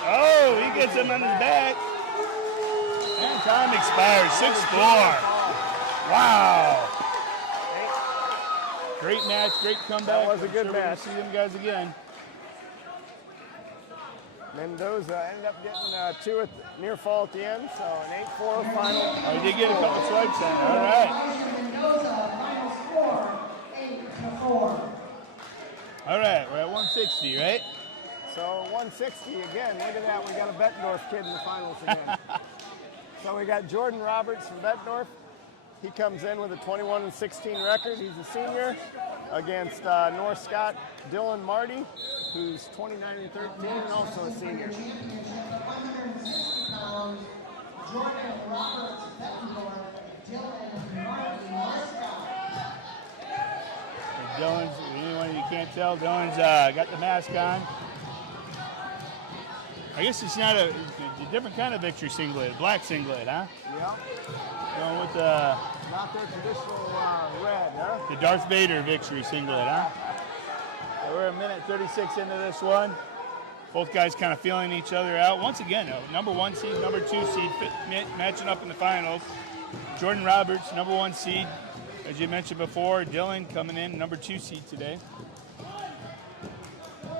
Oh, he gets him on his back. And time expires. 6-4. Wow. Great match, great comeback. That was a good match. See them guys again. Mendoza ended up getting 2 at near fall at the end, so an 8-4 final. Oh, he did get a couple swipes in. All right. Mendoza, final score, 8-4. All right, we're at 160, right? So 160 again. Look at that. We got a Bettendorf kid in the finals again. So we got Jorden Roberts from Bettendorf. He comes in with a 21-16 record. He's a senior against North Scott Dylan Marti, who's 29-13 and also a senior. 160 pounds, Jordan Roberts, Bettendorf, Dylan Marti, Moscow. Dylan's, anyone you can't tell, Dylan's got the mask on. I guess it's not it's a different kind of victory singlet, a black singlet, huh? Yeah. Going with the Not their traditional red, huh? the Darth Vader victory singlet, huh? So we're a minute 36 into this one. Both guys kind of feeling each other out. Once again, number 1 seed, number 2 seed matching up in the finals. Jorden Roberts, number 1 seed. As you mentioned before, Dylan coming in, number 2 seed today.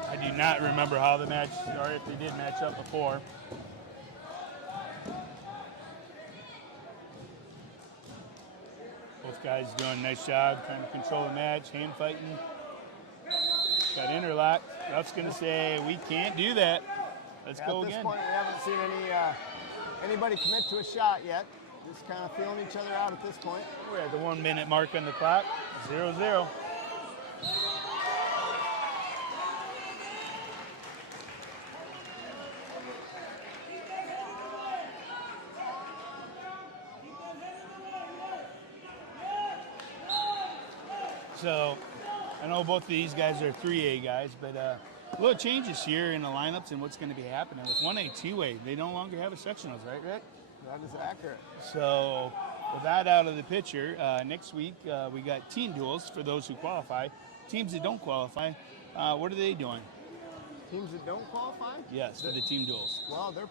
I do not remember how the match, or if they did match up before. Both guys doing a nice job trying to control the match, hand fighting. Got interlock. Ref's going to say, we can't do that. Let's go again. At this point, we haven't seen anybody commit to a shot yet. Just kind of feeling each other out at this point. We're at the 1 minute mark on the clock. 0-0. So, I know both of these guys are 3A guys, but a little changes here in the lineups and what's going to be happening. With 1A, 2A, they no longer have a sectionals, right, Rick? That is accurate. So, with that out of the picture, next week we got team duels for those who qualify. Teams that don't qualify, what are they doing? Teams that don't qualify? Yes, for the team duels. Well, they're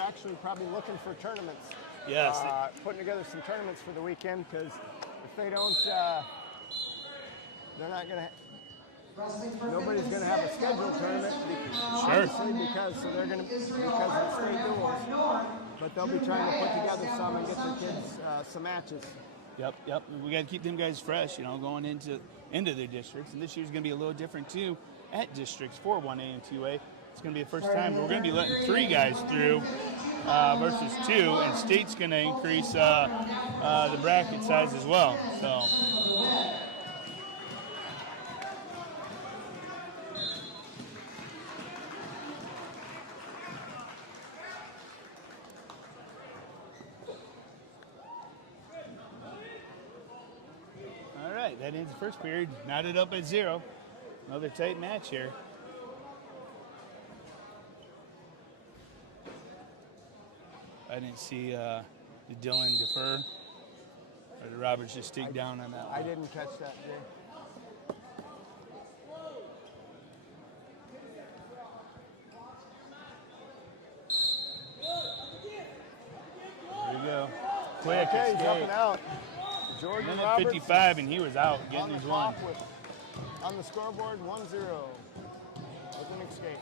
actually probably looking for tournaments. Yes. Putting together some tournaments for the weekend, because if they don't, they're not going to. Nobody's going to have a scheduled tournament. Obviously, because they're going to because of the state duels. But they'll be trying to put together some and get their kids some matches. Yep. We got to keep them guys fresh, going into their districts. And this year's going to be a little different too at districts for 1A and 2A. It's going to be the first time we're going to be letting 3 guys through versus 2, and state's going to increase the bracket size as well. So. That ends the first period. Knotted up at 0. Another tight match here. I didn't see the Dylan defer Or did Roberts just dig down on that one? I didn't catch that, Jay. There you go. Quick Okay, he's escape. up and out. Jorden Minute Roberts 55, and he was out on getting the his one. clock on the scoreboard, 1-0 with an escape.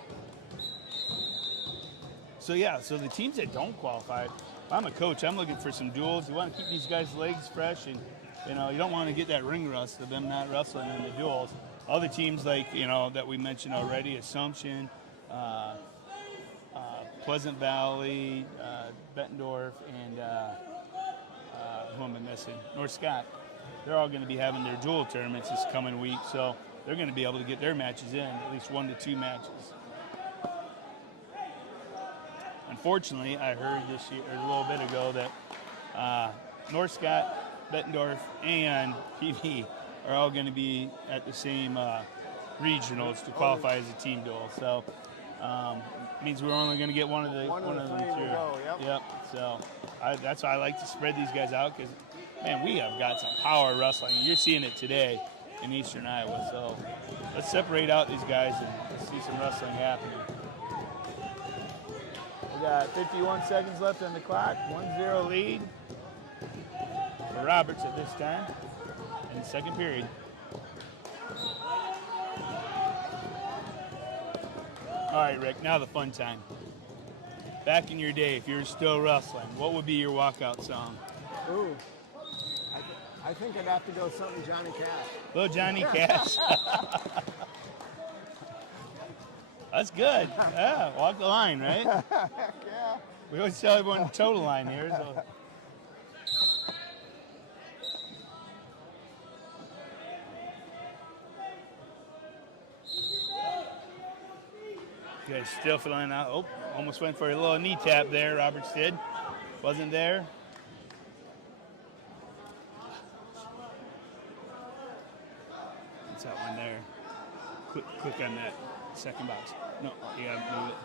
So yeah, so the teams that don't qualify, if I'm a coach, I'm looking for some duels. You want to keep these guys' legs fresh, and you know you don't want to get that ring rust of them not wrestling in the duels. Other teams like that we mentioned already, Assumption, Pleasant Valley, Bettendorf, and who am I missing? North Scott. They're all going to be having their dual tournaments this coming week, so they're going to be able to get their matches in, at least 1 to 2 matches. Unfortunately, I heard this year, or a little bit ago, that North Scott, Bettendorf, and PV are all going to be at the same regionals to qualify as a team duel. So means we're only going to get one of them three through. go, yep. So that's why I like to spread these guys out, because man, we have got some power wrestling. You're seeing it today in Eastern Iowa. So let's separate out these guys and let's see some wrestling happening. We got 51 seconds left on the clock. 1-0 lead for Roberts at this time in the second period. All right, Rick, now the fun time. Back in your day, if you were still wrestling, what would be your walkout song? Ooh, I think I'd have to go something Johnny Cash. Little Johnny Cash. That's good. Yeah, walk the line, right? Yeah. We always tell everyone to toe the line here. So. You guys still filling out. Oh, almost went for a little knee tap there. Roberts did. Wasn't there. What's that one there? Click on that second box. No, you gotta move it.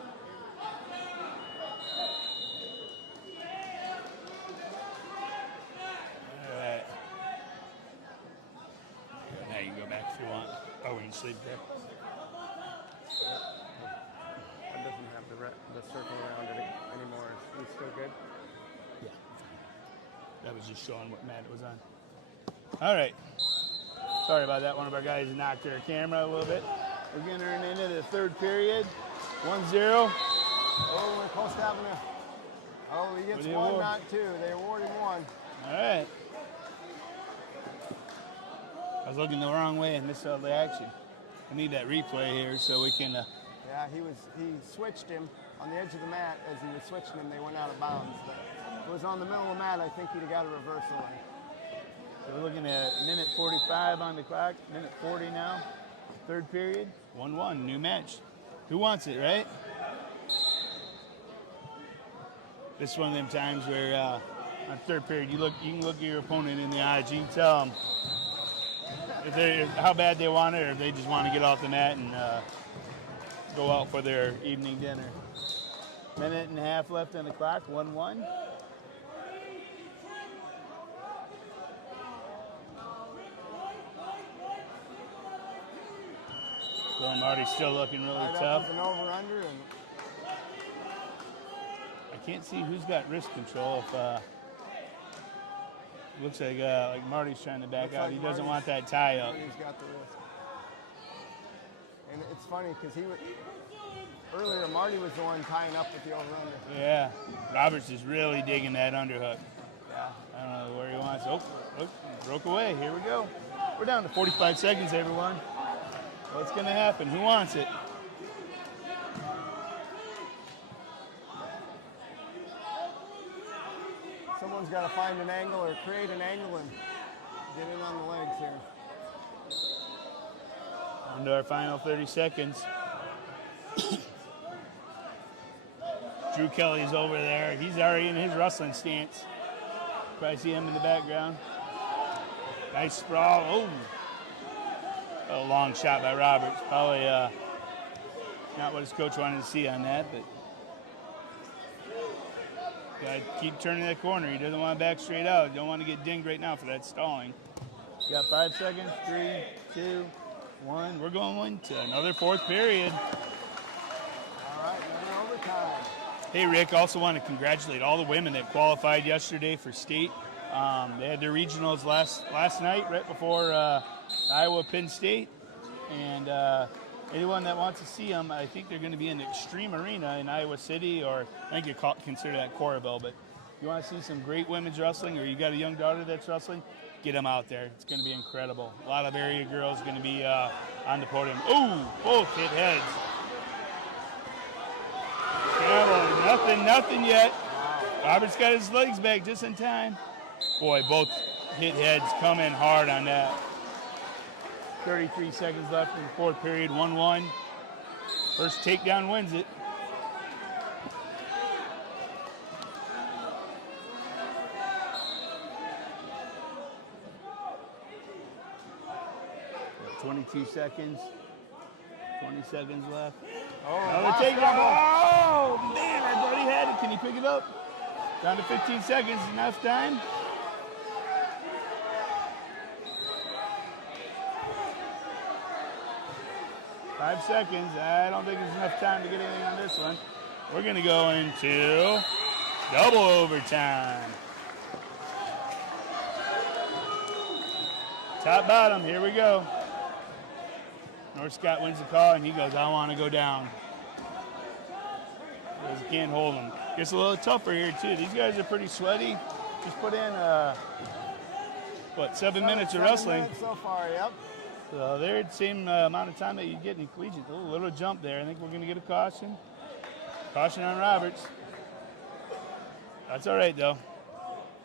All right. Now you can go back if you want. Oh, we can sleep there. It doesn't have the circle around it anymore. Is it still good? Yeah. That was just showing what mat it was on. All right. Sorry about that. One of our guys knocked our camera a little bit. We're going to turn into the third period. 1-0. Oh, we're Coast Avenue. Oh, he gets one, award? not two. They award him one. All right. I was looking the wrong way and missed all the action. I need that replay here so we can... Yeah, he switched him on the edge of the mat. As he was switching him, they went out of bounds. But if it was on the middle of the mat, I think he'd have got a reversal. So we're looking at minute 45 on the clock, minute 40 now. Third period, 1-1, new match. Who wants it, right? This is one of them times where on third period, you can look at your opponent in the eyes. You can tell them how bad they want it, or if they just want to get off the mat and go out for their evening dinner. Minute and a half left on the clock, 1-1. So Marti's still looking really tough. An over under, and I can't see who's got wrist control. If looks like Marti's trying to back out. He doesn't want that tie up. Marty's got the wrist. And it's funny because earlier Marti was the one tying up with the over under. Yeah, Roberts is really digging that underhook. Yeah. I don't know where he wants. Oh, broke away. Here we go. We're down to 45 seconds, everyone. What's going to happen? Who wants it? Someone's got to find an angle or create an angle and get in on the legs here. On to our final 30 seconds. Drew Kelly's over there. He's already in his wrestling stance. Probably see him in the background. Nice sprawl. Oh. A long shot by Roberts. Probably not what his coach wanted to see on that, but Got to keep turning that corner. He doesn't want to back straight out. Don't want to get dinged right now for that stalling. Got 5 seconds. 3, 2, 1. We're going to another fourth period. All right, another overtime. Hey, Rick, also want to congratulate all the women that qualified yesterday for state. They had their regionals last night, right before Iowa Penn State. And anyone that wants to see them, I think they're going to be in the Extreme Arena in Iowa City, or I think you consider that Coralville. But if you want to see some great women's wrestling, or you got a young daughter that's wrestling, get them out there. It's going to be incredible. A lot of area girls going to be on the podium. Ooh, both hit heads. Nothing yet. Roberts got his legs back just in time. Boy, both hit heads come in hard on that. 33 seconds left in the fourth period, 1-1. First takedown wins it. Got 22 seconds. 20 seconds left. Another takedown. Oh, man, I thought he had it. Can he pick it up? Down to 15 seconds. Enough time. Five seconds. I don't think there's enough time to get anything on this one. We're going to go into double overtime. Top bottom. Here we go. North Scott wins the call, and he goes, I want to go down. Because he can't hold him. Gets a little tougher here, too. These guys are pretty sweaty. Just put in, 7 minutes of wrestling. 7 minutes so far, yep. So they're the same amount of time that you get in collegiate. A little jump there. I think we're going to get a caution. Caution on Roberts. That's all right, though.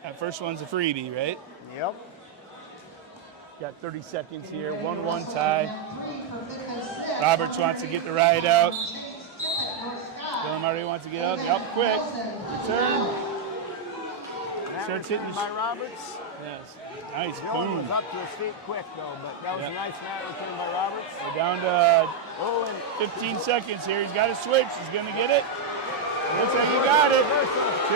That first one's a freebie, right? Yep. Got 30 seconds here. 1-1 tie. Roberts wants to get the ride out. Dylan Marti wants to get up. Yep, quick. Return. Starts hitting by Roberts. Yes. Nice. Jorden Boom. was up to his feet quick, though, but that was a nice mat return by Roberts. We're down to 15 seconds here. He's got to switch. He's going to get it. Looks like he got it. 2.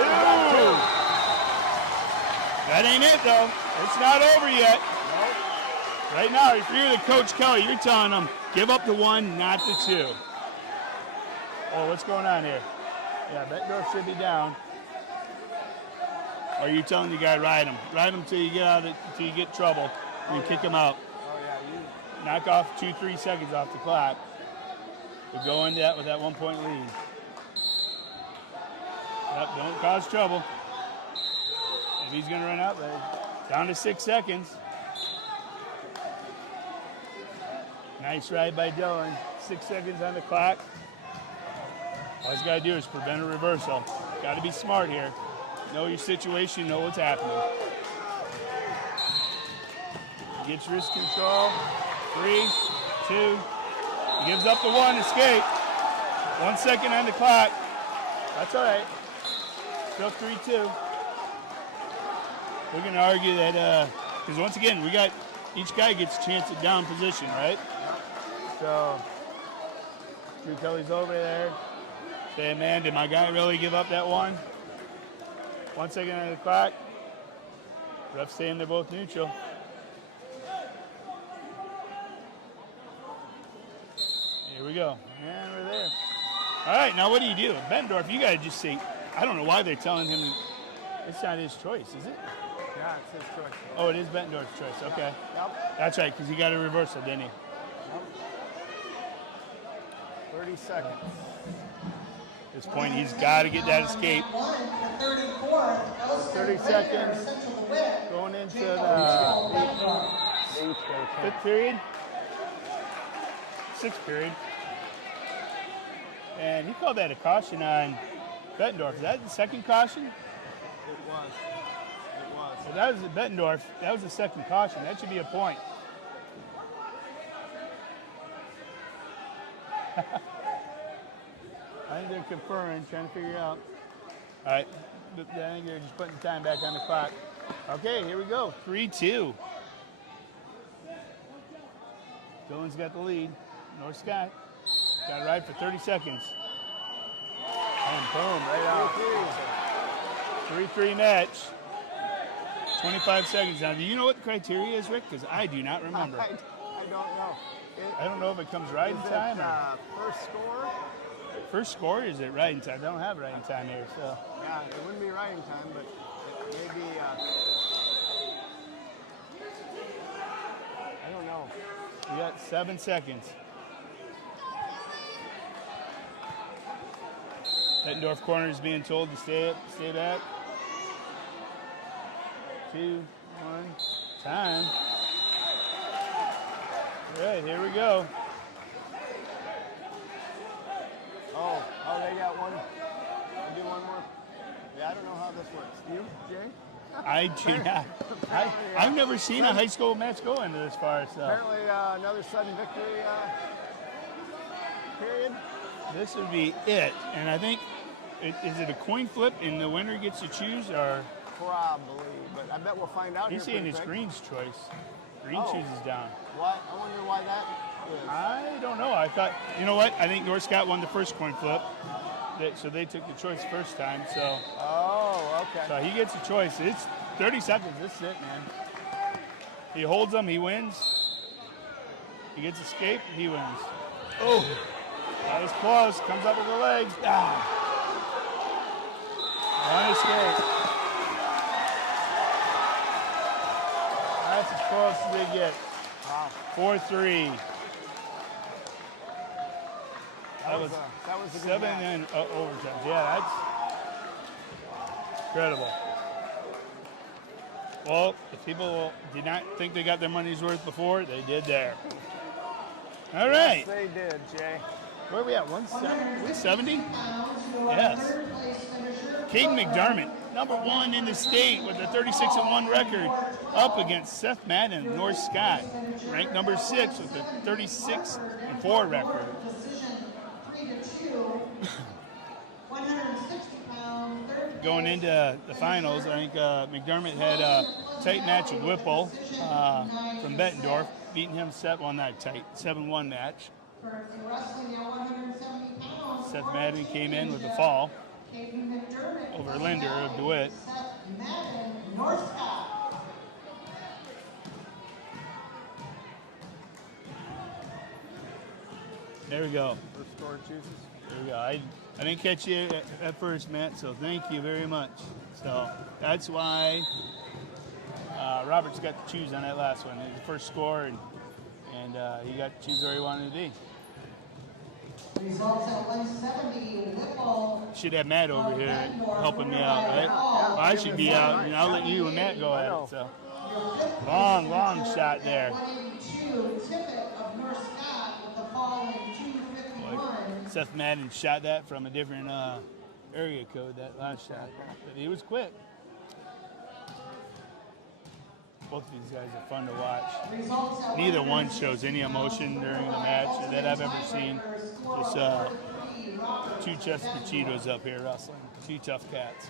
That ain't it, though. It's not over yet. Nope. Right now, if you're the Coach Kelly, you're telling him, give up the 1, not the 2. Oh, what's going on here? Yeah, Bettendorf should be down. Or are you telling the guy, ride him? Ride him till you get out of it, till you get trouble, and kick him out. Oh, yeah, you Knock off 2-3 seconds off the clock. To go into that with that 1-point lead. Yep, don't cause trouble. If he's going to run out, down to 6 seconds. Nice ride by Dolan. 6 seconds on the clock. All he's got to do is prevent a reversal. Got to be smart here. Know your situation, know what's happening. Gets wrist control. 3, 2. He gives up the 1, escape. 1 second on the clock. That's all right. Still 3-2. We're going to argue that, because once again, we got, each guy gets a chance at down position, right? So, Drew Kelly's over there. Saying, man, did my guy really give up that 1? 1 second on the clock. Ref's saying they're both neutral. Here we go. And we're there. All right, now what do you do? Bettendorf, you got to just say, I don't know why they're telling him it's not his choice, is it? Yeah, it's his choice. Oh, it is Bettendorf's choice. Okay. Yep. That's right, because he got a reversal, didn't he? Yep. 30 seconds. At this point, he's got to get that escape. 30 seconds. Going into the 5th period. 6th period. And he called that a caution on Bettendorf. Is that the second caution? It was. Well, that was Bettendorf. That was the second caution. That should be a point. I think they're conferring, trying to figure out. All right. I think they're just putting time back on the clock. Okay, here we go. 3-2. Dolan's got the lead. North Scott got to ride for 30 seconds. And boom, right out. 3-3 match. 25 seconds now. Do you know what the criteria is, Rick? Because I do not remember. I don't know. I don't know if it comes right in time or first score. First score, is it right in time? I don't have right in time here, so. Yeah, it wouldn't be right in time, but it may be. I don't know. We got 7 seconds. Bettendorf corner is being told to stay back. 2, 1, time. All right, here we go. Oh, they got one. We'll do one more. Yeah, I don't know how this works. You, Jay? I do not. I've never seen a high school match go into this far, so. Apparently another sudden victory period. This would be it, and I think, is it a coin flip and the winner gets to choose, or? Probably, but I bet we'll find out. He's saying it's Green's choice. Green chooses down. What? I wonder why that is. I don't know. I thought, you know what? I think North Scott won the first coin flip, so they took the choice first time. So. Oh, okay. So he gets a choice. It's 30 seconds. This is it, man. He holds them. He wins. He gets escape. He wins. Oh, that was close. Comes up with the legs. One escape. That's as close as they get. Wow. 4-3. That was a good 7 match. and overtime. Yeah, that's incredible. Well, if people did not think they got their money's worth before, they did there. All right. Yes, they did, Jay. Where are we at? 170? Yes. Caden McDermott, #1 in the state with a 36-1 record, up against Seth Madden, North Scott, ranked #6 with a 36-4 record. Going into the finals, I think McDermott had a tight match with Whipple from Bettendorf, beating him on that tight 7-1 match. Seth Madden came in with a fall over Linder of DeWitt. There we go. First score chooses. There we go. I didn't catch you at first, Matt, so thank you very much. So that's why Roberts got to choose on that last one. It was the first score, and he got to choose where he wanted to be. Results at 170, Whipple. Should have Matt over here helping me out, right? Well, I should be out, and I'll let you and Matt go at it. So long shot there. 182, Tippett of North Scott with the fall in 251. Seth Madden shot that from a different area code, that last shot. But he was quick. Both of these guys are fun to watch. Neither one shows any emotion during the match that I've ever seen. Just two chested Cheetos up here wrestling. Two tough cats.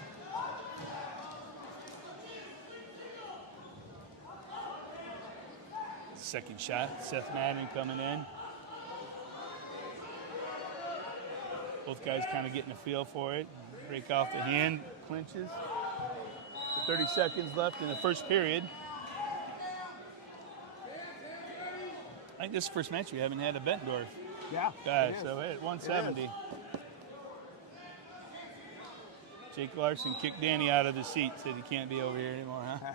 Second shot, Seth Madden coming in. Both guys kind of getting a feel for it. Break off the hand, clinches. 30 seconds left in the first period. I think this is the first match we haven't had a Bettendorf. Yeah. So at 170. Jake Larson kicked Danny out of the seat, said he can't be over here anymore, huh?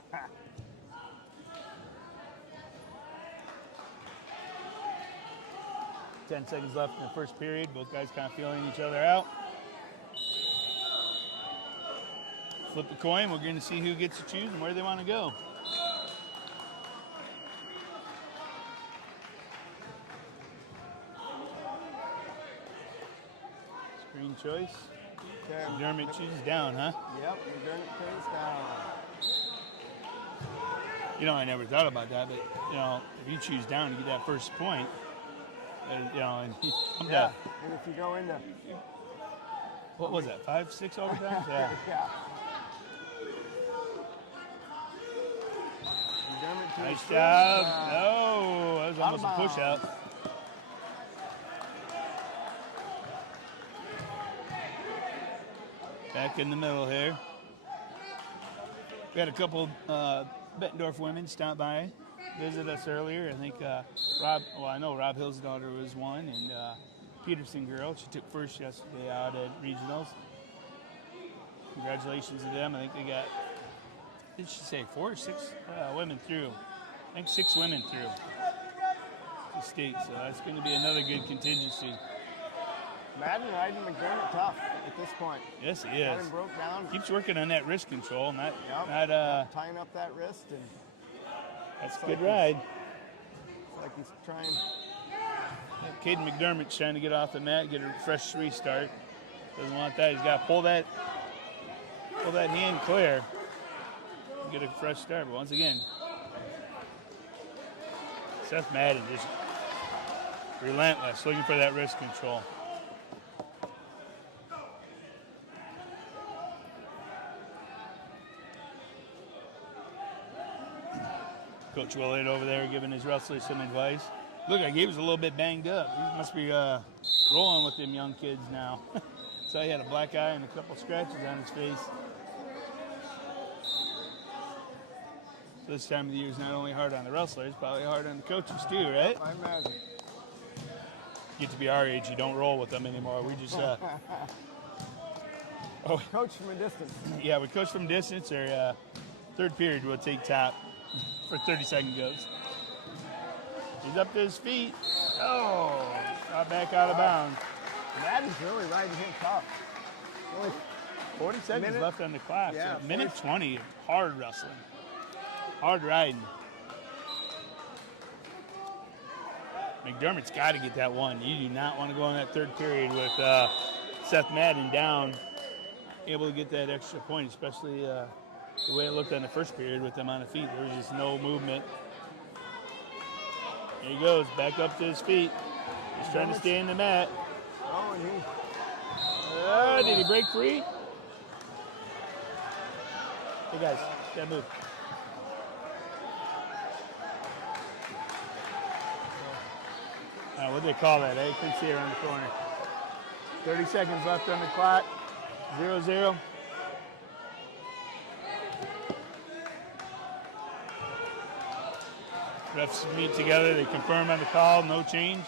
10 seconds left in the first period. Both guys kind of feeling each other out. Flip the coin. We're going to see who gets to choose and where they want to go. Screen choice. McDermott chooses down, huh? Yep, McDermott pays down. You know, I never thought about that, but, you know, if you choose down to get that first point, you know, and you come down. And if you go into... What was that, 5-6 overtimes? Yeah. Yeah. Nice job. No, that was almost a push out. Back in the middle here. We had a couple Bettendorf women stop by, visit us earlier. I think I know Rob Hill's daughter was one, and Peterson girl. She took first yesterday out at regionals. Congratulations to them. I think they got, did she say 4 or 6 women through? I think 6 women through the state, so that's going to be another good contingency. Madden riding McDermott tough at this point. Yes, he is. Got him broke down. Keeps working on that wrist control, not tying up that wrist, and that's a good ride. It's like he's trying. Caden McDermott's trying to get off the mat, get a fresh restart. Doesn't want that. He's got to pull that hand clear, and get a fresh start. But once again, Seth Madden just relentless, looking for that wrist control. Coach Willett over there giving his wrestlers some advice. Look, like he was a little bit banged up. He must be rolling with them young kids now. So he had a black eye and a couple scratches on his face. So this time of the year is not only hard on the wrestlers, probably hard on the coaches too, right? I imagine. Get to be our age, you don't roll with them anymore. We just coach from a distance. Yeah, we coach from distance, or third period we'll take top for 30-second goes. He's up to his feet. Oh, got back out of bounds. Madden's really riding him tough. Only 40 seconds left on the clock. Yeah, so minute 20 of hard wrestling. Hard riding. McDermott's got to get that one. You do not want to go in that third period with Seth Madden down, able to get that extra point, especially the way it looked in the first period with them on the feet. There was just no movement. There he goes, back up to his feet. He's trying to stay in the mat. Oh, and did he break free? Hey guys, gotta move. What do they call that? You couldn't see it around the corner. 30 seconds left on the clock. 0-0. Refs meet together. They confirm on the call. No change.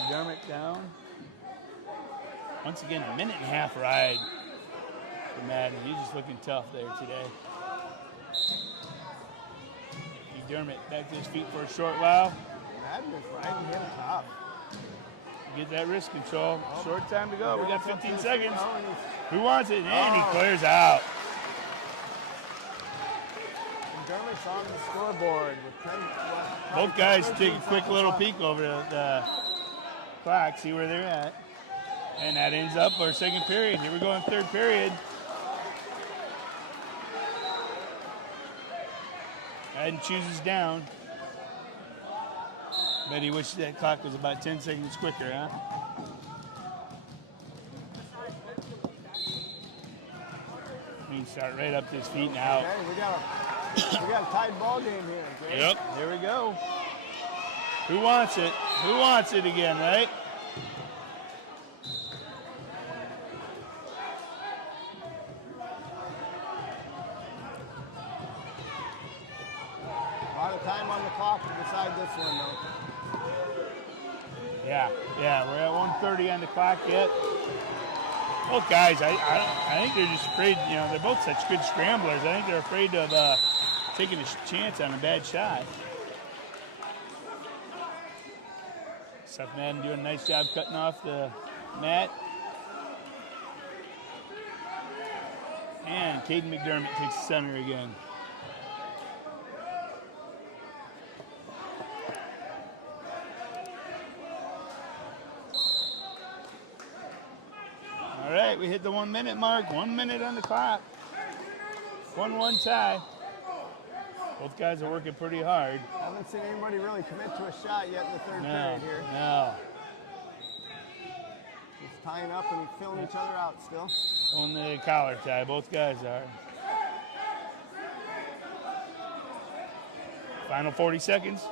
McDermott down. Once again, a minute and a half ride for Madden. He's just looking tough there today. McDermott back to his feet for a short while. Madden is riding him tough. Get that wrist control. Short time to go. We got 15 seconds. Who wants it? And he clears out. McDermott's on the scoreboard with 10 left. Both guys take a quick little peek over the clock, see where they're at. And that ends up our second period. Here we go in third period. Ayden chooses down. Bet he wished that clock was about 10 seconds quicker, huh? He can start right up to his feet now. Okay, we got a tied ball game here. Okay? Yep, here we go. Who wants it? Who wants it again, right? A lot of time on the clock to decide this one, though. Yeah, we're at 1:30 on the clock yet. Both guys, I think they're just afraid, they're both such good scramblers. I think they're afraid of taking a chance on a bad shot. Seth Madden doing a nice job cutting off the mat. And Caden McDermott takes the center again. All right, we hit the 1 minute mark. 1 minute on the clock. 1-1 tie. Both guys are working pretty hard. Haven't seen anybody really commit to a shot yet in the third period here. No. Just tying up and filling each other out still. On the collar tie, both guys are. Final 40 seconds.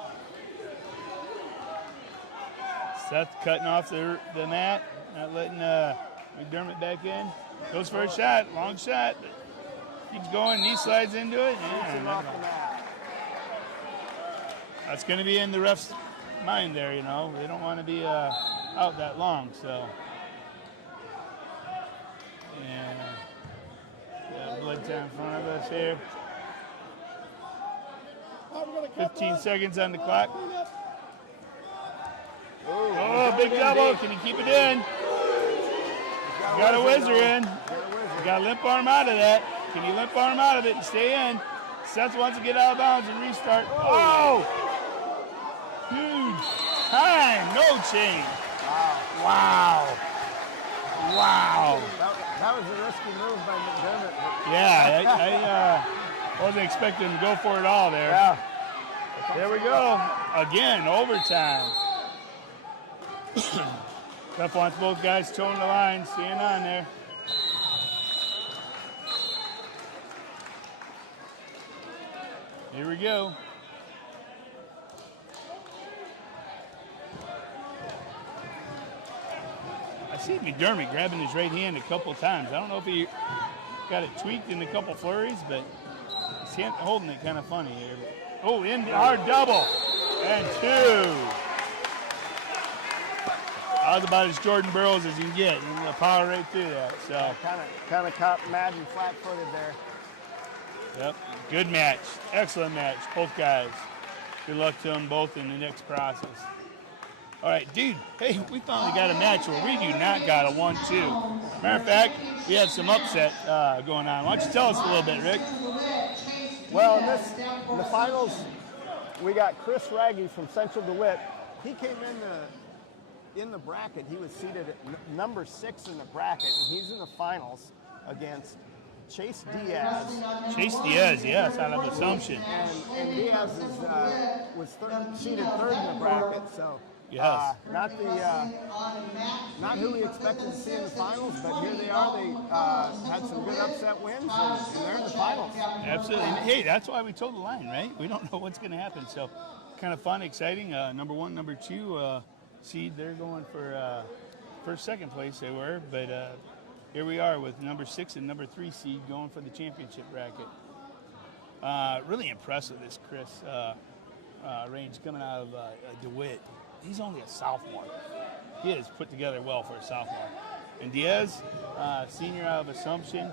Seth cutting off the mat, not letting McDermott back in. Goes for a shot, long shot. Keeps going, knee slides into it. Keeps Yeah, him off the mat. that's going to be in the ref's mind there, you know. They don't want to be out that long, so. Yeah, blood time in front of us here. 15 seconds on the clock. Oh, big double. Can he keep it in? Got a whizzer in. Got a limp arm out of that. Can he limp arm out of it and stay in? Seth wants to get out of bounds and restart. Oh! Huge time. No change. Wow. Wow. That was a risky move by McDermott. Yeah, I wasn't expecting him to go for it all there. Yeah. There we go. Again, overtime. Ref wants both guys toeing the line, staying on there. Here we go. I see McDermott grabbing his right hand a couple times. I don't know if he got it tweaked in a couple flurries, but he's holding it kind of funny here. Oh, in hard double. And two. That was about as Jordan Burroughs as you can get. You're going to power right through that. So Kind of caught Madden flat-footed there. Yep, good match. Excellent match, both guys. Good luck to them both in the next process. All right, dude, hey, we finally got a match where we do not got a 1-2. Matter of fact, we had some upset going on. Why don't you tell us a little bit, Rick? Well, in the finals, we got Chris Raggy from Central DeWitt. He came in the bracket. He was seated at number 6 in the bracket, and he's in the finals against Jayce Diaz. Jayce Diaz, yes, out of Assumption. And Diaz was seated 3rd in the bracket, so yes. Not who we expected to see in the finals, but here they are. They had some good upset wins, and they're in the finals. Absolutely. And hey, that's why we told the line, right? We don't know what's going to happen, so kind of fun, exciting. Number 1, number 2 seed, they're going for first, second place. They were, but. Here we are with number 6 and number 3 seed going for the championship bracket. Really impressive, this Chris Range coming out of DeWitt. He's only a sophomore. He is put together well for a sophomore. And Diaz, senior out of Assumption.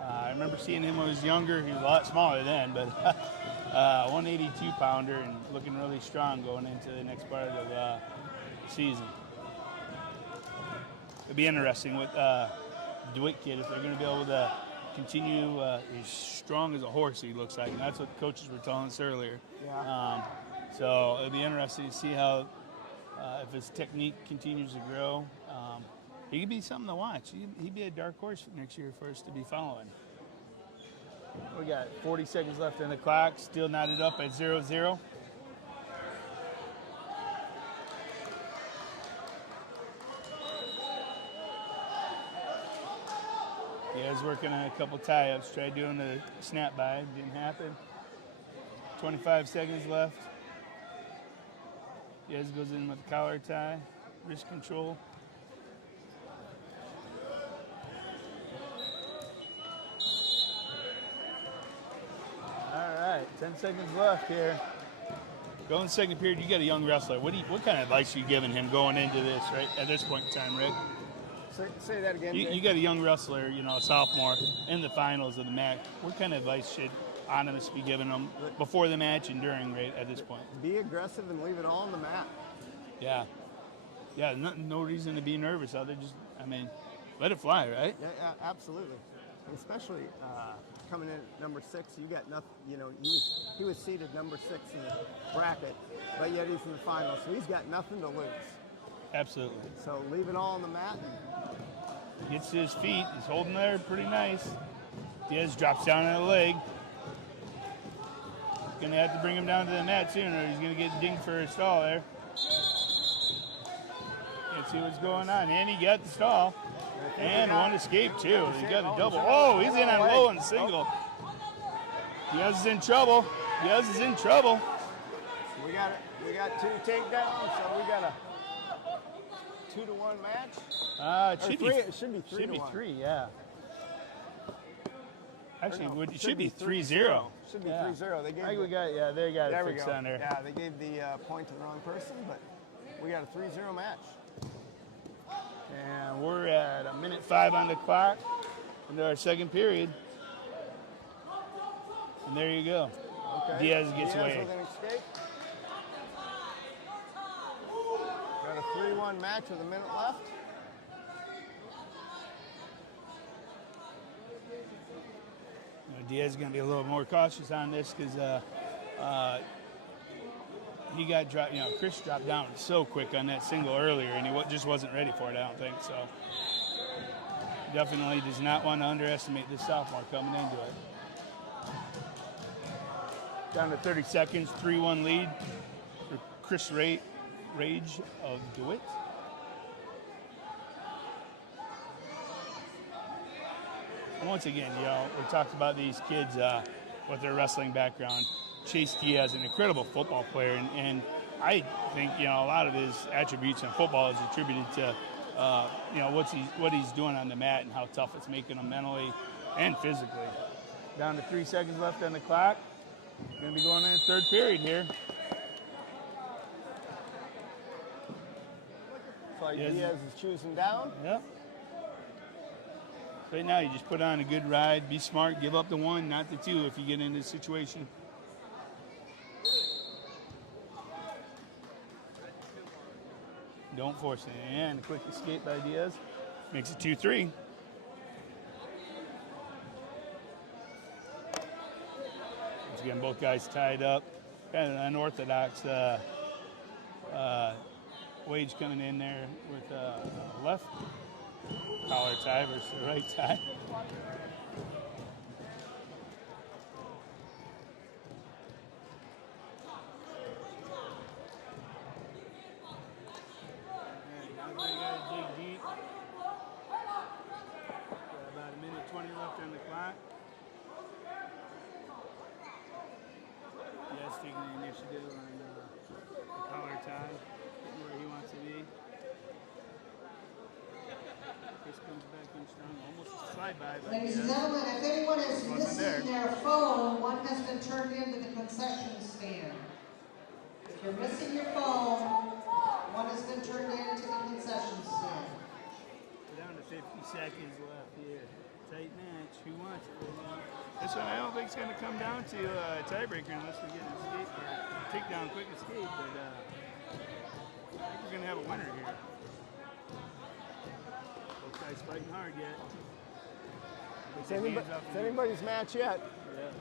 I remember seeing him when I was younger. He was a lot smaller then, but 182-pounder and looking really strong going into the next part of the season. It'll be interesting with DeWitt kid if they're going to be able to continue. He's strong as a horse, he looks like, and that's what coaches were telling us earlier. Yeah. So it'll be interesting to see how if his technique continues to grow. He could be something to watch. He'd be a dark horse next year for us to be following. We got 40 seconds left on the clock, still knotted up at 0-0. Yeah, I was working on a couple tie-ups, tried doing the snap by, didn't happen. 25 seconds left. Diaz goes in with the collar tie, wrist control. All right, 10 seconds left here. Going second period, you got a young wrestler. What kind of advice are you giving him going into this, right, at this point in time, Rick? Say that again. You got a young wrestler, a sophomore, in the finals of the match. What kind of advice should Anonymous be giving them before the match and during, right, at this point? Be aggressive and leave it all on the mat. Yeah. Yeah, no reason to be nervous. Other just, let it fly, right? Yeah, absolutely. And especially coming in at number 6, you got nothing. He was seated number 6 in the bracket, but yet he's in the finals, so he's got nothing to lose. Absolutely. So leave it all on the mat. Gets to his feet. He's holding there pretty nice. Diaz drops down on the leg. Gonna have to bring him down to the mat soon, or he's gonna get dinged for a stall there. Can't see what's going on. And he got the stall. And one escape too. He got a double. Oh, he's in on low and single. Diaz is in trouble. Diaz is in trouble. We got 2 takedowns, so we got a 2-1 match. It should be 3. It should be 3 to 1. 3, yeah. Actually, Or no, it should be 3-0. Should be Yeah. 3-0. They gave I think we the- got, yeah, they got there it we fixed go. on there. Yeah, they gave the point to the wrong person, but we got a 3-0 match. And we're at 1:05 on the clock into our second period. And there you go. Okay. Diaz gets Diaz away. with an escape. Got a 3-1 match with a minute left. Diaz is going to be a little more cautious on this because he got dropped. Chris dropped down so quick on that single earlier, and he just wasn't ready for it. I don't think so. Definitely does not want to underestimate this sophomore coming into it. Down to 30 seconds, 3-1 lead for Chris Wrage of DeWitt. Once again, we talked about these kids with their wrestling background. Jayce Diaz, an incredible football player, and I think a lot of his attributes in football is attributed to what he's doing on the mat and how tough it's making him mentally and physically. Down to 3 seconds left on the clock. Going to be going in the third period here. Looks like Diaz is choosing down. Yep. Right now, you just put on a good ride, be smart, give up the 1, not the 2 if you get in this situation. Don't force it. And a quick escape by Diaz. Makes it 2-3. Once again, both guys tied up. Kind of an unorthodox Wage coming in there with left collar tie versus the right tie. Ladies and gentlemen, if anyone is missing their phone, one has been turned into the concession stand. If you're missing your phone, one has been turned into the concession stand. We're down to 50 seconds left here. Tight match. Who wants it right now? This one I don't think it's going to come down to a tiebreaker unless we get an escape or takedown quick escape, but I think we're going to have a winner here. Both guys fighting hard yet. It's anybody's match yet. Yeah.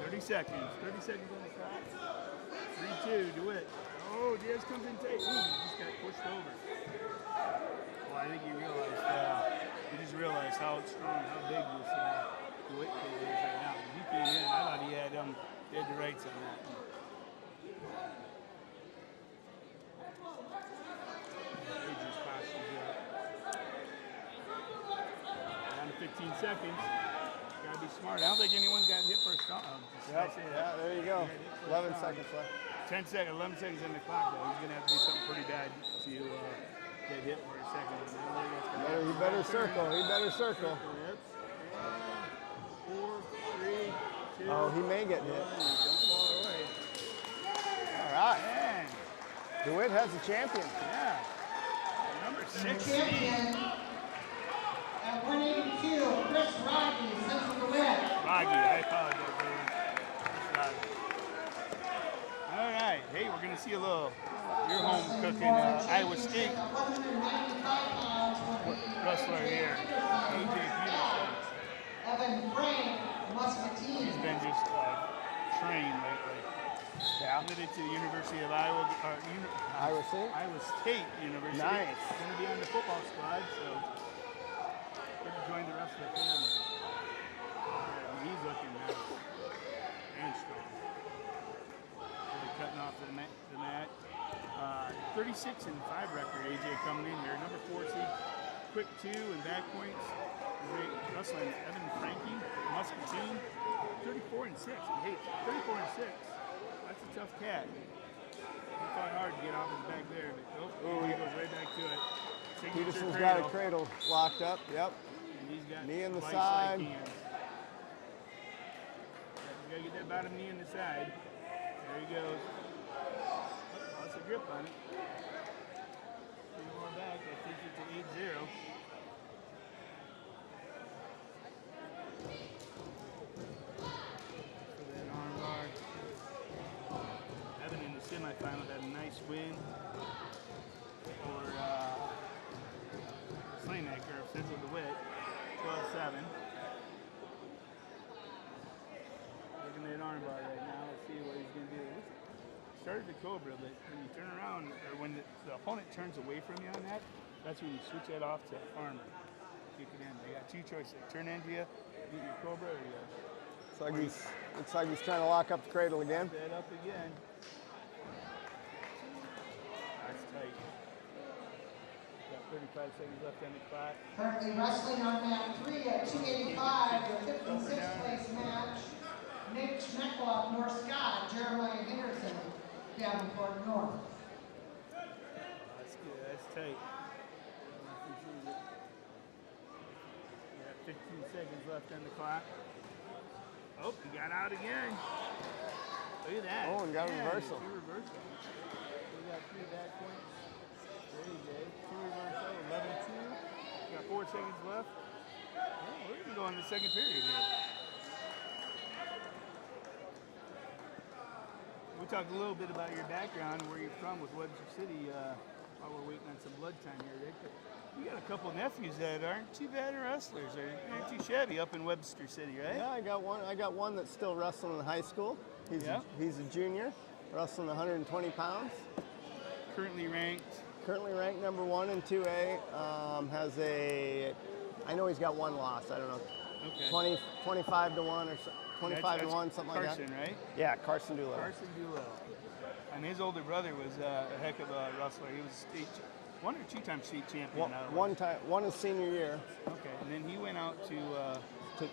30 seconds. 30 seconds on the clock. 3-2, DeWitt. Oh, Diaz comes in tight. Ooh, he just got pushed over. Well, I think he just realized how strong, how big this DeWitt kid is right now. He came in, I thought he had the rights on that. He just postures up. 15 seconds. Gotta be smart. I don't think anyone's got hit for a stop. Yep. Yeah, there you go. 11 seconds left. 10 seconds, 11 seconds on the clock, though. He's gonna have to do something pretty bad to get hit for a second. He better circle. He better circle. Yep. 4, 3, 2. Oh, he may get hit. Don't fall away. All right. Man. DeWitt has a champion. Yeah. Number 6. Champion. At 182, Chris Rocky, Central DeWitt. Rocky, I apologize, man. All right. Hey, we're going to see a little, your home cooking Iowa State wrestler here, AJ Peterson. Evan Frank, Muscatine. He's been just trained lately. Yeah. Committed to the University of Iowa, Iowa State? Iowa State University. Nice. Going to be on the football squad, so join the rest of the family. He's looking nice and strong. Really cutting off the mat. 36-5 record, AJ coming in here. Number 4 seed, quick 2 and back points. Great wrestling, Evan Frankie, Muscatine, 34-6. Hey, 34-6. That's a tough cat. He fought hard to get off his back there, but he goes right back to it. Peterson's got a cradle locked up. Yep. And He's got knee in the vice-like side. hands. You gotta get that bottom knee in the side. There he goes. Oh, lots of grip on it. Three more back. That takes it to 8-0. For that arm bar. Evan in the semifinal had a nice win over Slaymaker of Central DeWitt, 12-7. Looking at arm bar right now. Let's see what he's going to do. Started the Cobra, but when you turn around, or when the opponent turns away from you on that, that's when you switch it off to Farmer. Kick it in. They got two choices. Turn into you, get your Cobra, or you Looks like he's trying to lock up the cradle again. set up again. That's tight. Got 35 seconds left on the clock. Currently wrestling on mat 3 at 285, your 5th and 6th place match. Nick Schmeckloff, North Scott, Jeremiah Henderson, Davenport North. That's good. That's tight. You got 15 seconds left on the clock. Oh, he got out again. Look at that. Oh, and got a Yeah, reversal. Two reversal. We got 3 back points. There you go. 2 reversal. 11-2. Got 4 seconds left. Oh, we're going to go in the second period here. We talked a little bit about your background, where you're from with Webster City, while we're waiting on some blood time here, Rick. But you got a couple nephews that aren't too bad wrestlers, or aren't too shabby up in Webster City, right? Yeah, I got one that's still wrestling in high school. He's a junior, wrestling 120 pounds. Currently ranked. Currently ranked number 1 in 2A. I know he's got 1 loss. I don't know, Okay. 25 to 1 or 25 to 1, something like that. Carson, right? Yeah, Carson Dulo. Carson Dulo. And his older brother was a heck of a wrestler. He was state, 1 or 2 time state champion. One his senior year. Okay, and then he went out to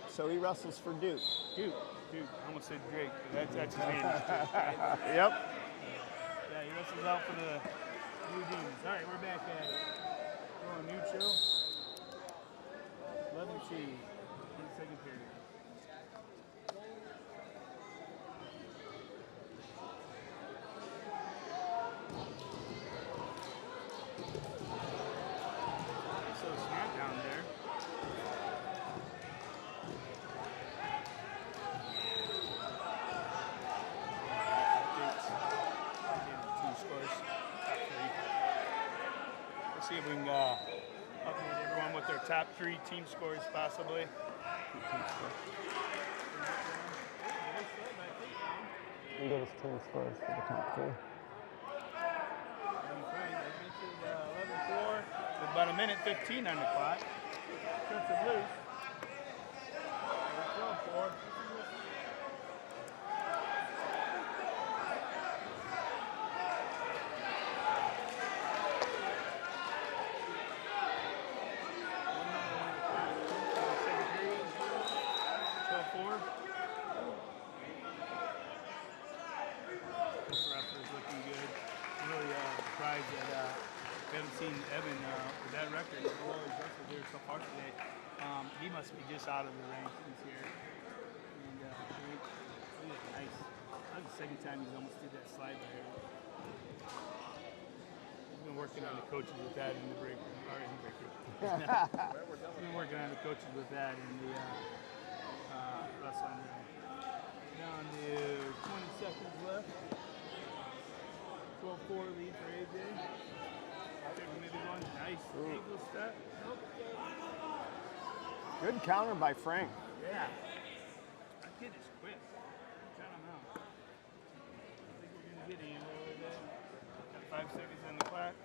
so he wrestles for Duke. Duke. I almost said Drake, but that's his name. Is Duke, right? Yep. Yeah, he wrestles out for the Blue Demons. All right, we're back at it. Going neutral. 11-2 in the second period. So snap down there. Let's see if we can update everyone with their top 3 team scores, possibly. We get his team scores for the top 3. That makes it 11-4 with about a minute 15 on the clock. Cuts it loose. 12-4. Seen Evan with that record, all his wrestlers there so far today. He must be just out of the rankings here. And nice. That's the second time he's almost did that slide by here. He's been working on the coaches with that in the break room. He's been working on the coaches with that in the wrestling room. Down to 20 seconds left. 12-4 lead for AJ. Maybe one nice ankle step. Nope. Good counter by Frank. Yeah. That kid is quick. Count him out. I think we're going to get him over there. Got 5 seconds on the clock.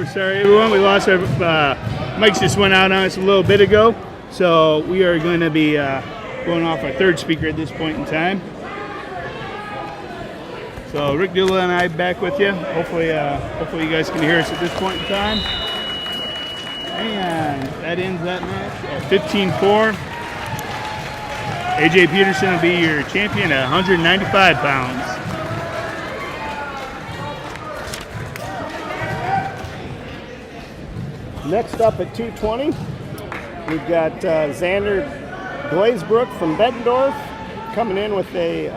we're sorry, everyone. We lost our mics just went out on us a little bit ago, so we are going to be going off our third speaker at this point in time. So Rick Dula and I back with you. Hopefully you guys can hear us at this point in time. And that ends that match at 15-4. AJ Peterson will be your champion at 195 pounds. Next up at 220, we've got Xander Glazebrook from Bettendorf coming in with a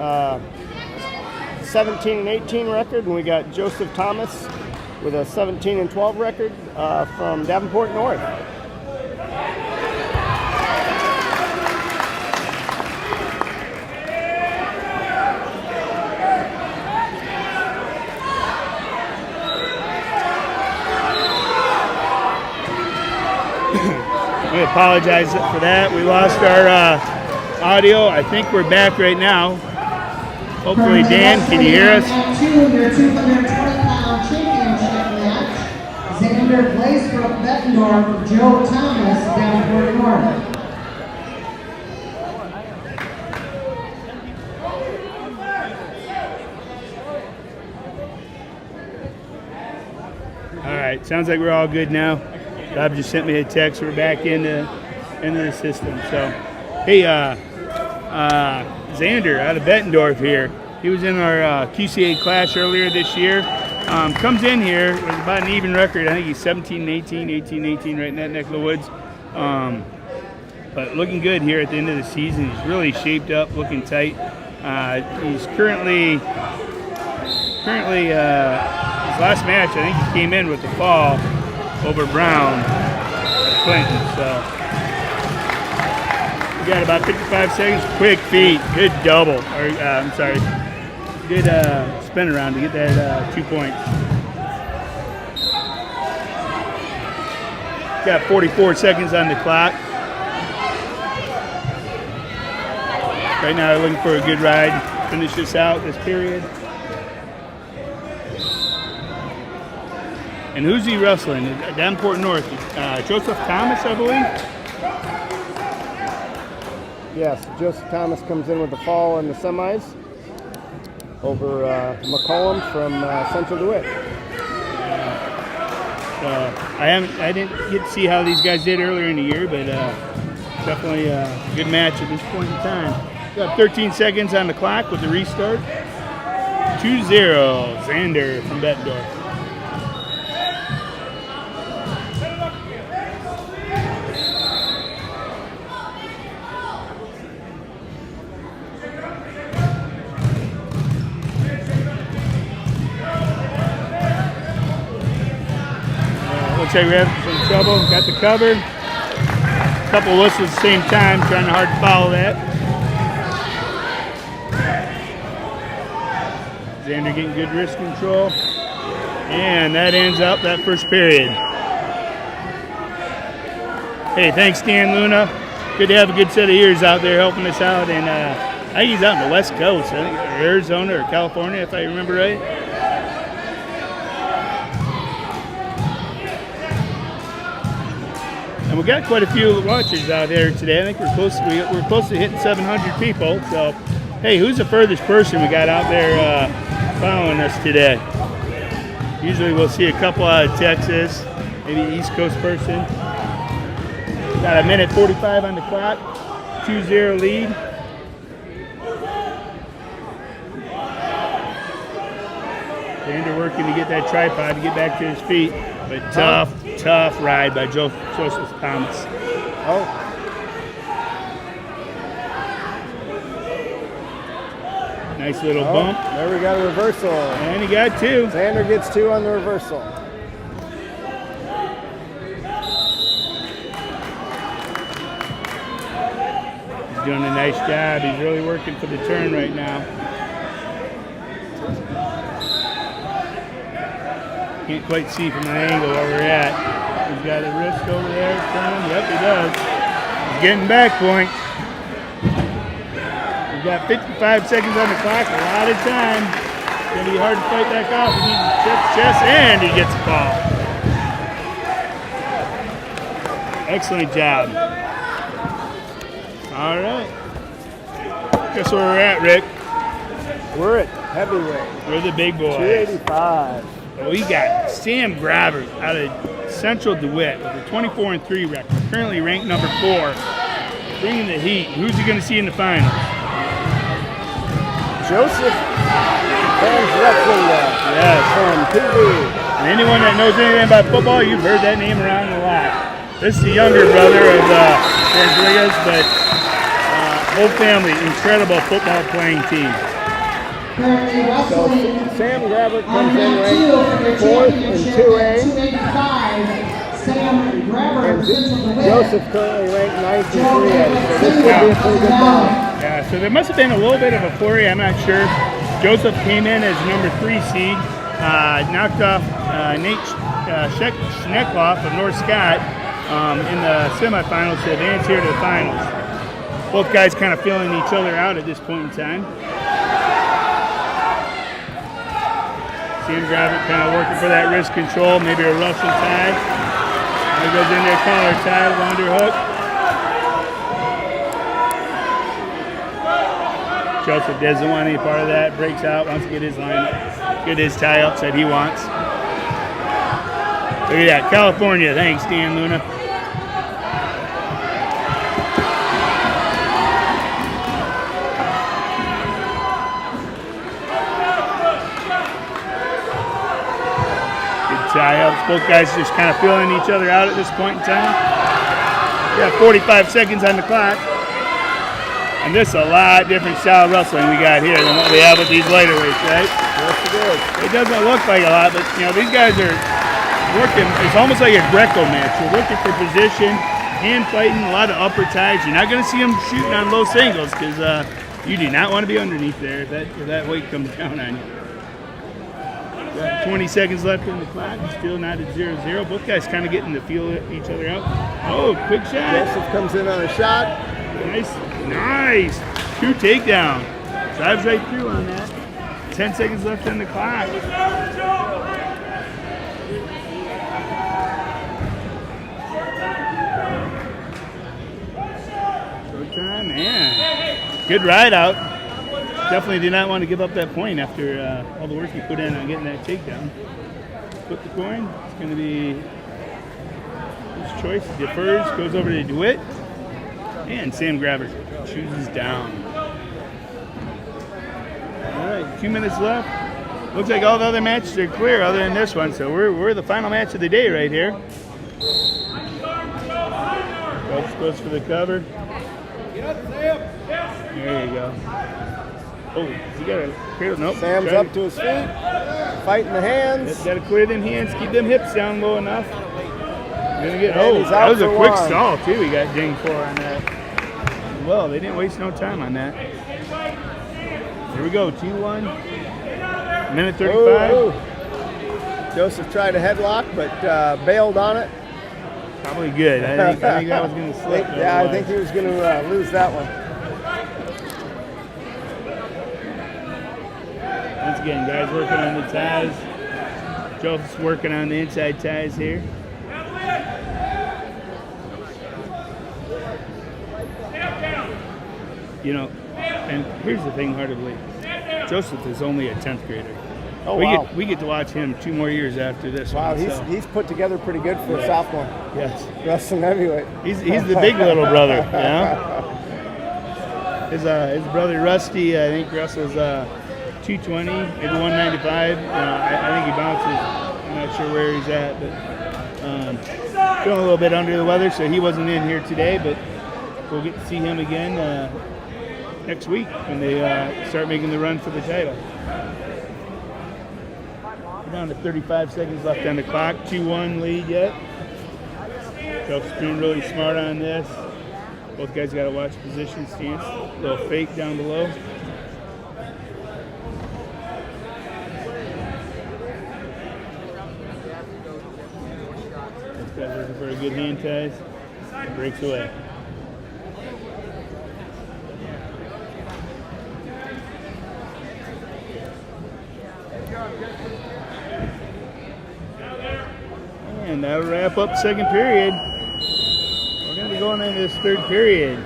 17-18 record, and we got Joseph Thomas with a 17-12 record from Davenport North. We apologize for that. We lost our audio. I think we're back right now. Hopefully, Dan, can you hear us? Your 220-pound championship match. Xander Glazebrook Bettendorf, Joe Thomas, Davenport North. All right, sounds like we're all good now. Bob just sent me a text. We're back into the system. So, hey, Xander out of Bettendorf here. He was in our QCA class earlier this year. Comes in here with about an even record. I think he's 17-18, 18-18 right in that neck of the woods. But looking good here at the end of the season. He's really shaped up, looking tight. He's currently his last match, I think he came in with the fall over Brown Clinton. So we got about 55 seconds. Quick feet, good double. Or I'm sorry, good spin around to get that 2 points. Got 44 seconds on the clock. Right now, we're looking for a good ride. Finish this out, this period. And who's he wrestling? Davenport North. Joseph Thomas, I believe? Yes, Joseph Thomas comes in with the fall in the semis over McCollum from Central DeWitt. I didn't get to see how these guys did earlier in the year, but definitely a good match at this point in time. Got 13 seconds on the clock with the restart. 2-0, Xander from Bettendorf. Looks like we have some trouble. Got the cover. A couple whistles at the same time, trying hard to follow that. Xander getting good wrist control. And that ends up that first period. Hey, thanks, Dan Luna. Good to have a good set of ears out there helping us out. And I think he's out on the West Coast, I think, or Arizona or California, if I remember right. And we got quite a few watchers out there today. I think we're close to hitting 700 people. So, hey, who's the furthest person we got out there following us today? Usually we'll see a couple out of Texas, maybe East Coast person. Got a minute 45 on the clock, 2-0 lead. Xander working to get that tripod to get back to his feet. But tough ride by Joseph Thomas. Oh. Nice little bump. There we got a reversal. And he got two. Xander gets two on the reversal. He's doing a nice job. He's really working for the turn right now. Can't quite see from the angle where we're at. He's got a wrist over there. Turn. Yep, he does. He's getting back point. We've got 55 seconds on the clock. A lot of time. It's going to be hard to fight back off. He needs to check the chest, and he gets a ball. Excellent job. All right. Guess where we're at, Rick. We're at heavyweight. We're the big boys. 285. We got Sam Gravert out of Central DeWitt with a 24-3 record. Currently ranked number 4. Bringing the heat. Who's he going to see in the finals? Joseph Van Zretzel. Yes. From TV. And anyone that knows anything about football, you've heard that name around a lot. This is the younger brother of Rodriguez, but whole family, incredible football playing team. So Sam Gravert comes in ranked 4th in 2A. And Joseph currently ranked 9th in 3A. So this would be a pretty good battle. Yeah, so there must have been a little bit of a flurry, I'm not sure. Joseph came in as number 3 seed, knocked off Nate Schneckloff of North Scott in the semifinals to advance here to the finals. Both guys kind of feeling each other out at this point in time. Sam Gravett kind of working for that wrist control, maybe a Russian tie. He goes in there, collar tie, underhook. Joseph doesn't want any part of that, breaks out, wants to get his line, get his tie up that he wants. Look at that, California, thanks Dan Luna. Tie-ups. Both guys just kind of feeling each other out at this point in time. We got 45 seconds on the clock. And this is a lot different style of wrestling we got here than what we have with these lighter weights, right? Yes, it is. It doesn't look like a lot, but you know, these guys are working. It's almost like a Greco match. You're looking for position, hand fighting, a lot of upper ties. You're not going to see them shooting on low singles because you do not want to be underneath there if that weight comes down on you. Got 20 seconds left in the clock. Still not at 0-0. Both guys kind of getting to feel each other out. Oh, quick shot. Joseph comes in on a shot. Nice. 2 takedown. Drives right through on that. 10 seconds left in the clock. Showtime, man. Good ride out. Definitely did not want to give up that point after all the work he put in on getting that takedown. Flip the coin. It's going to be his choice. Defers, goes over to DeWitt. And Sam Gravert chooses down. All right, 2 minutes left. Looks like all the other matches are clear other than this one. So we're the final match of the day right here. Royce goes for the cover. There you go. Oh, he got a cradle. Nope. Sam's up to his feet, fighting the hands. Got to clear them hands, keep them hips down low enough. That was a quick stall too. He got dinged for on that. Well, they didn't waste no time on that. Here we go, 2-1. Minute 35. Ooh. Joseph tried a headlock, but bailed on it. Probably good. I think that was going to slip. Yeah, I think he was going to lose that one. Once again, guys working on the ties. Joseph's working on the inside ties here. You know, and here's the thing, hard to believe. Joseph is only a 10th grader. Oh, wow. We get to watch him 2 more years after this wow, one. He's put together pretty good for a sophomore. Yes. Wrestling heavyweight. He's the big little brother, you know? His brother Rusty, I think, wrestles 220, maybe 195. I think he bounces. I'm not sure where he's at, but feeling a little bit under the weather, so he wasn't in here today, but we'll get to see him again next week when they start making the run for the title. We're down to 35 seconds left on the clock. 2-1 lead yet. Joseph's doing really smart on this. Both guys got to watch position stance. A little fake down below. This guy's looking for a good hand ties. Breaks away. And that'll wrap up second period. going into this third period.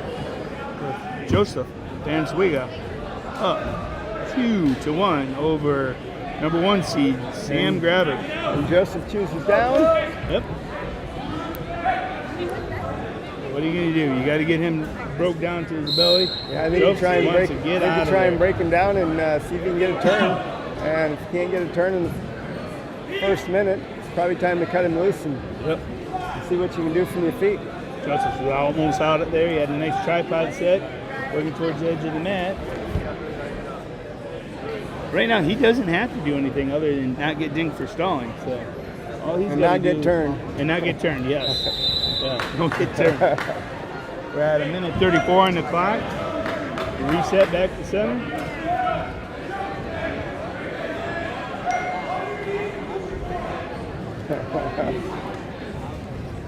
Joseph Vanswiga up 2-1 over number 1 seed Sam Gravick. And Joseph chooses down. Yep. What are you going to do? You got to get him broke down to his belly. Yeah, I think you try and break him down and see if you can get a turn. And if you can't get a turn in the first minute, it's probably time to cut him loose and see what you can do from your feet. Joseph was almost out it there. He had a nice tripod set, working towards the edge of the mat. Right now, he doesn't have to do anything other than not get dinged for stalling. So, all he's got to do, get turned. And not get turned, yes. Yeah, don't get turned. We're at 1:34 on the clock. Reset back to center.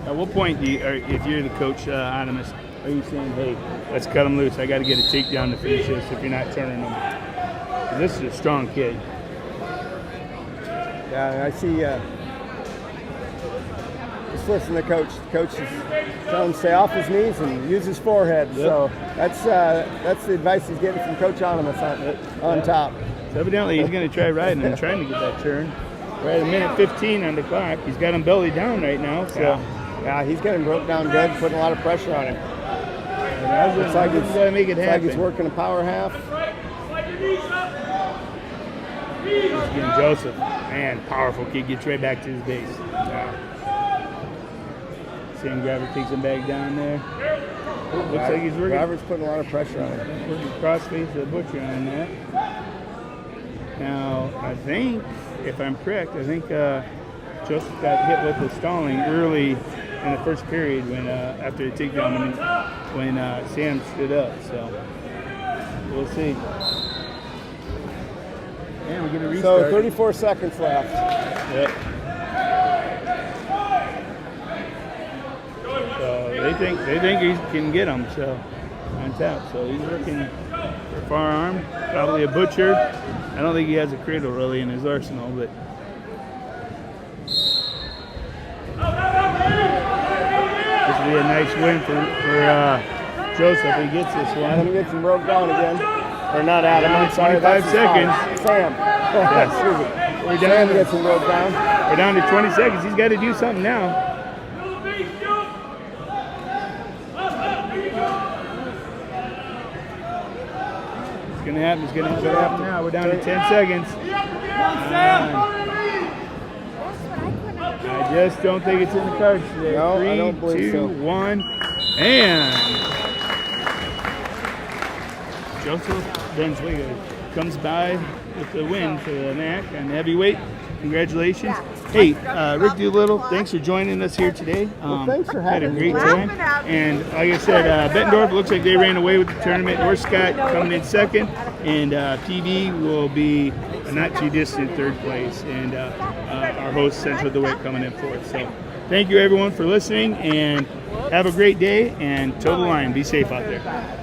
At what point do you, or if you're the coach, Animus, are you saying, hey, let's cut him loose? I got to get a takedown to finish this if you're not turning him. This is a strong kid. Yeah, I see. Just listen to the coach. The coach is telling him to stay off his knees and use his forehead. Yep. So that's the advice he's getting from Coach Animus on top. So evidently he's going to try riding and trying to get that turn. We're at 1:15 on the clock. He's got him belly down right now. So yeah, he's getting broke down good, putting a lot of pressure on him. Looks like he's working a power half. He's getting Joseph. Man, powerful kid. Gets right back to his base. Sam Grabber takes him back down there. Looks like he's working. Grabber's putting a lot of pressure on him. Working crossface the butcher on that. Now, I think, if I'm correct, I think Joseph got hit with the stalling early in the first period when after the takedown when Sam stood up. So we'll see. And we're gonna restart. So 34 seconds left. Yep. So they think he can get him. So on top. So he's working for far arm, probably a butcher. I don't think he has a cradle really in his arsenal, but. This will be a nice win for Joseph if he gets this one. Adam gets him broke down again. Or not Adam, I'm sorry. 25 seconds. Sam. Yes. We're down. Sam gets him broke down. We're down to 20 seconds. He's got to do something now. It's going to happen. It's going to happen now. We're down to 10 seconds. I just don't think it's in the cards today. No, 3, I don't believe 2, 1, and Joseph Vanswiga comes by with the win for the MAC on heavyweight. Congratulations. Hey, Rick Doolittle, thanks for joining us here today. Well, thanks for having me. Had a great time. And like I said, Bettendorf looks like they ran away with the tournament. North Scott coming in second, and PB will be a not too distant third place. And our host, Central DeWitt, coming in fourth. So thank you, everyone, for listening, and have a great day. And toe the line. Be safe out there.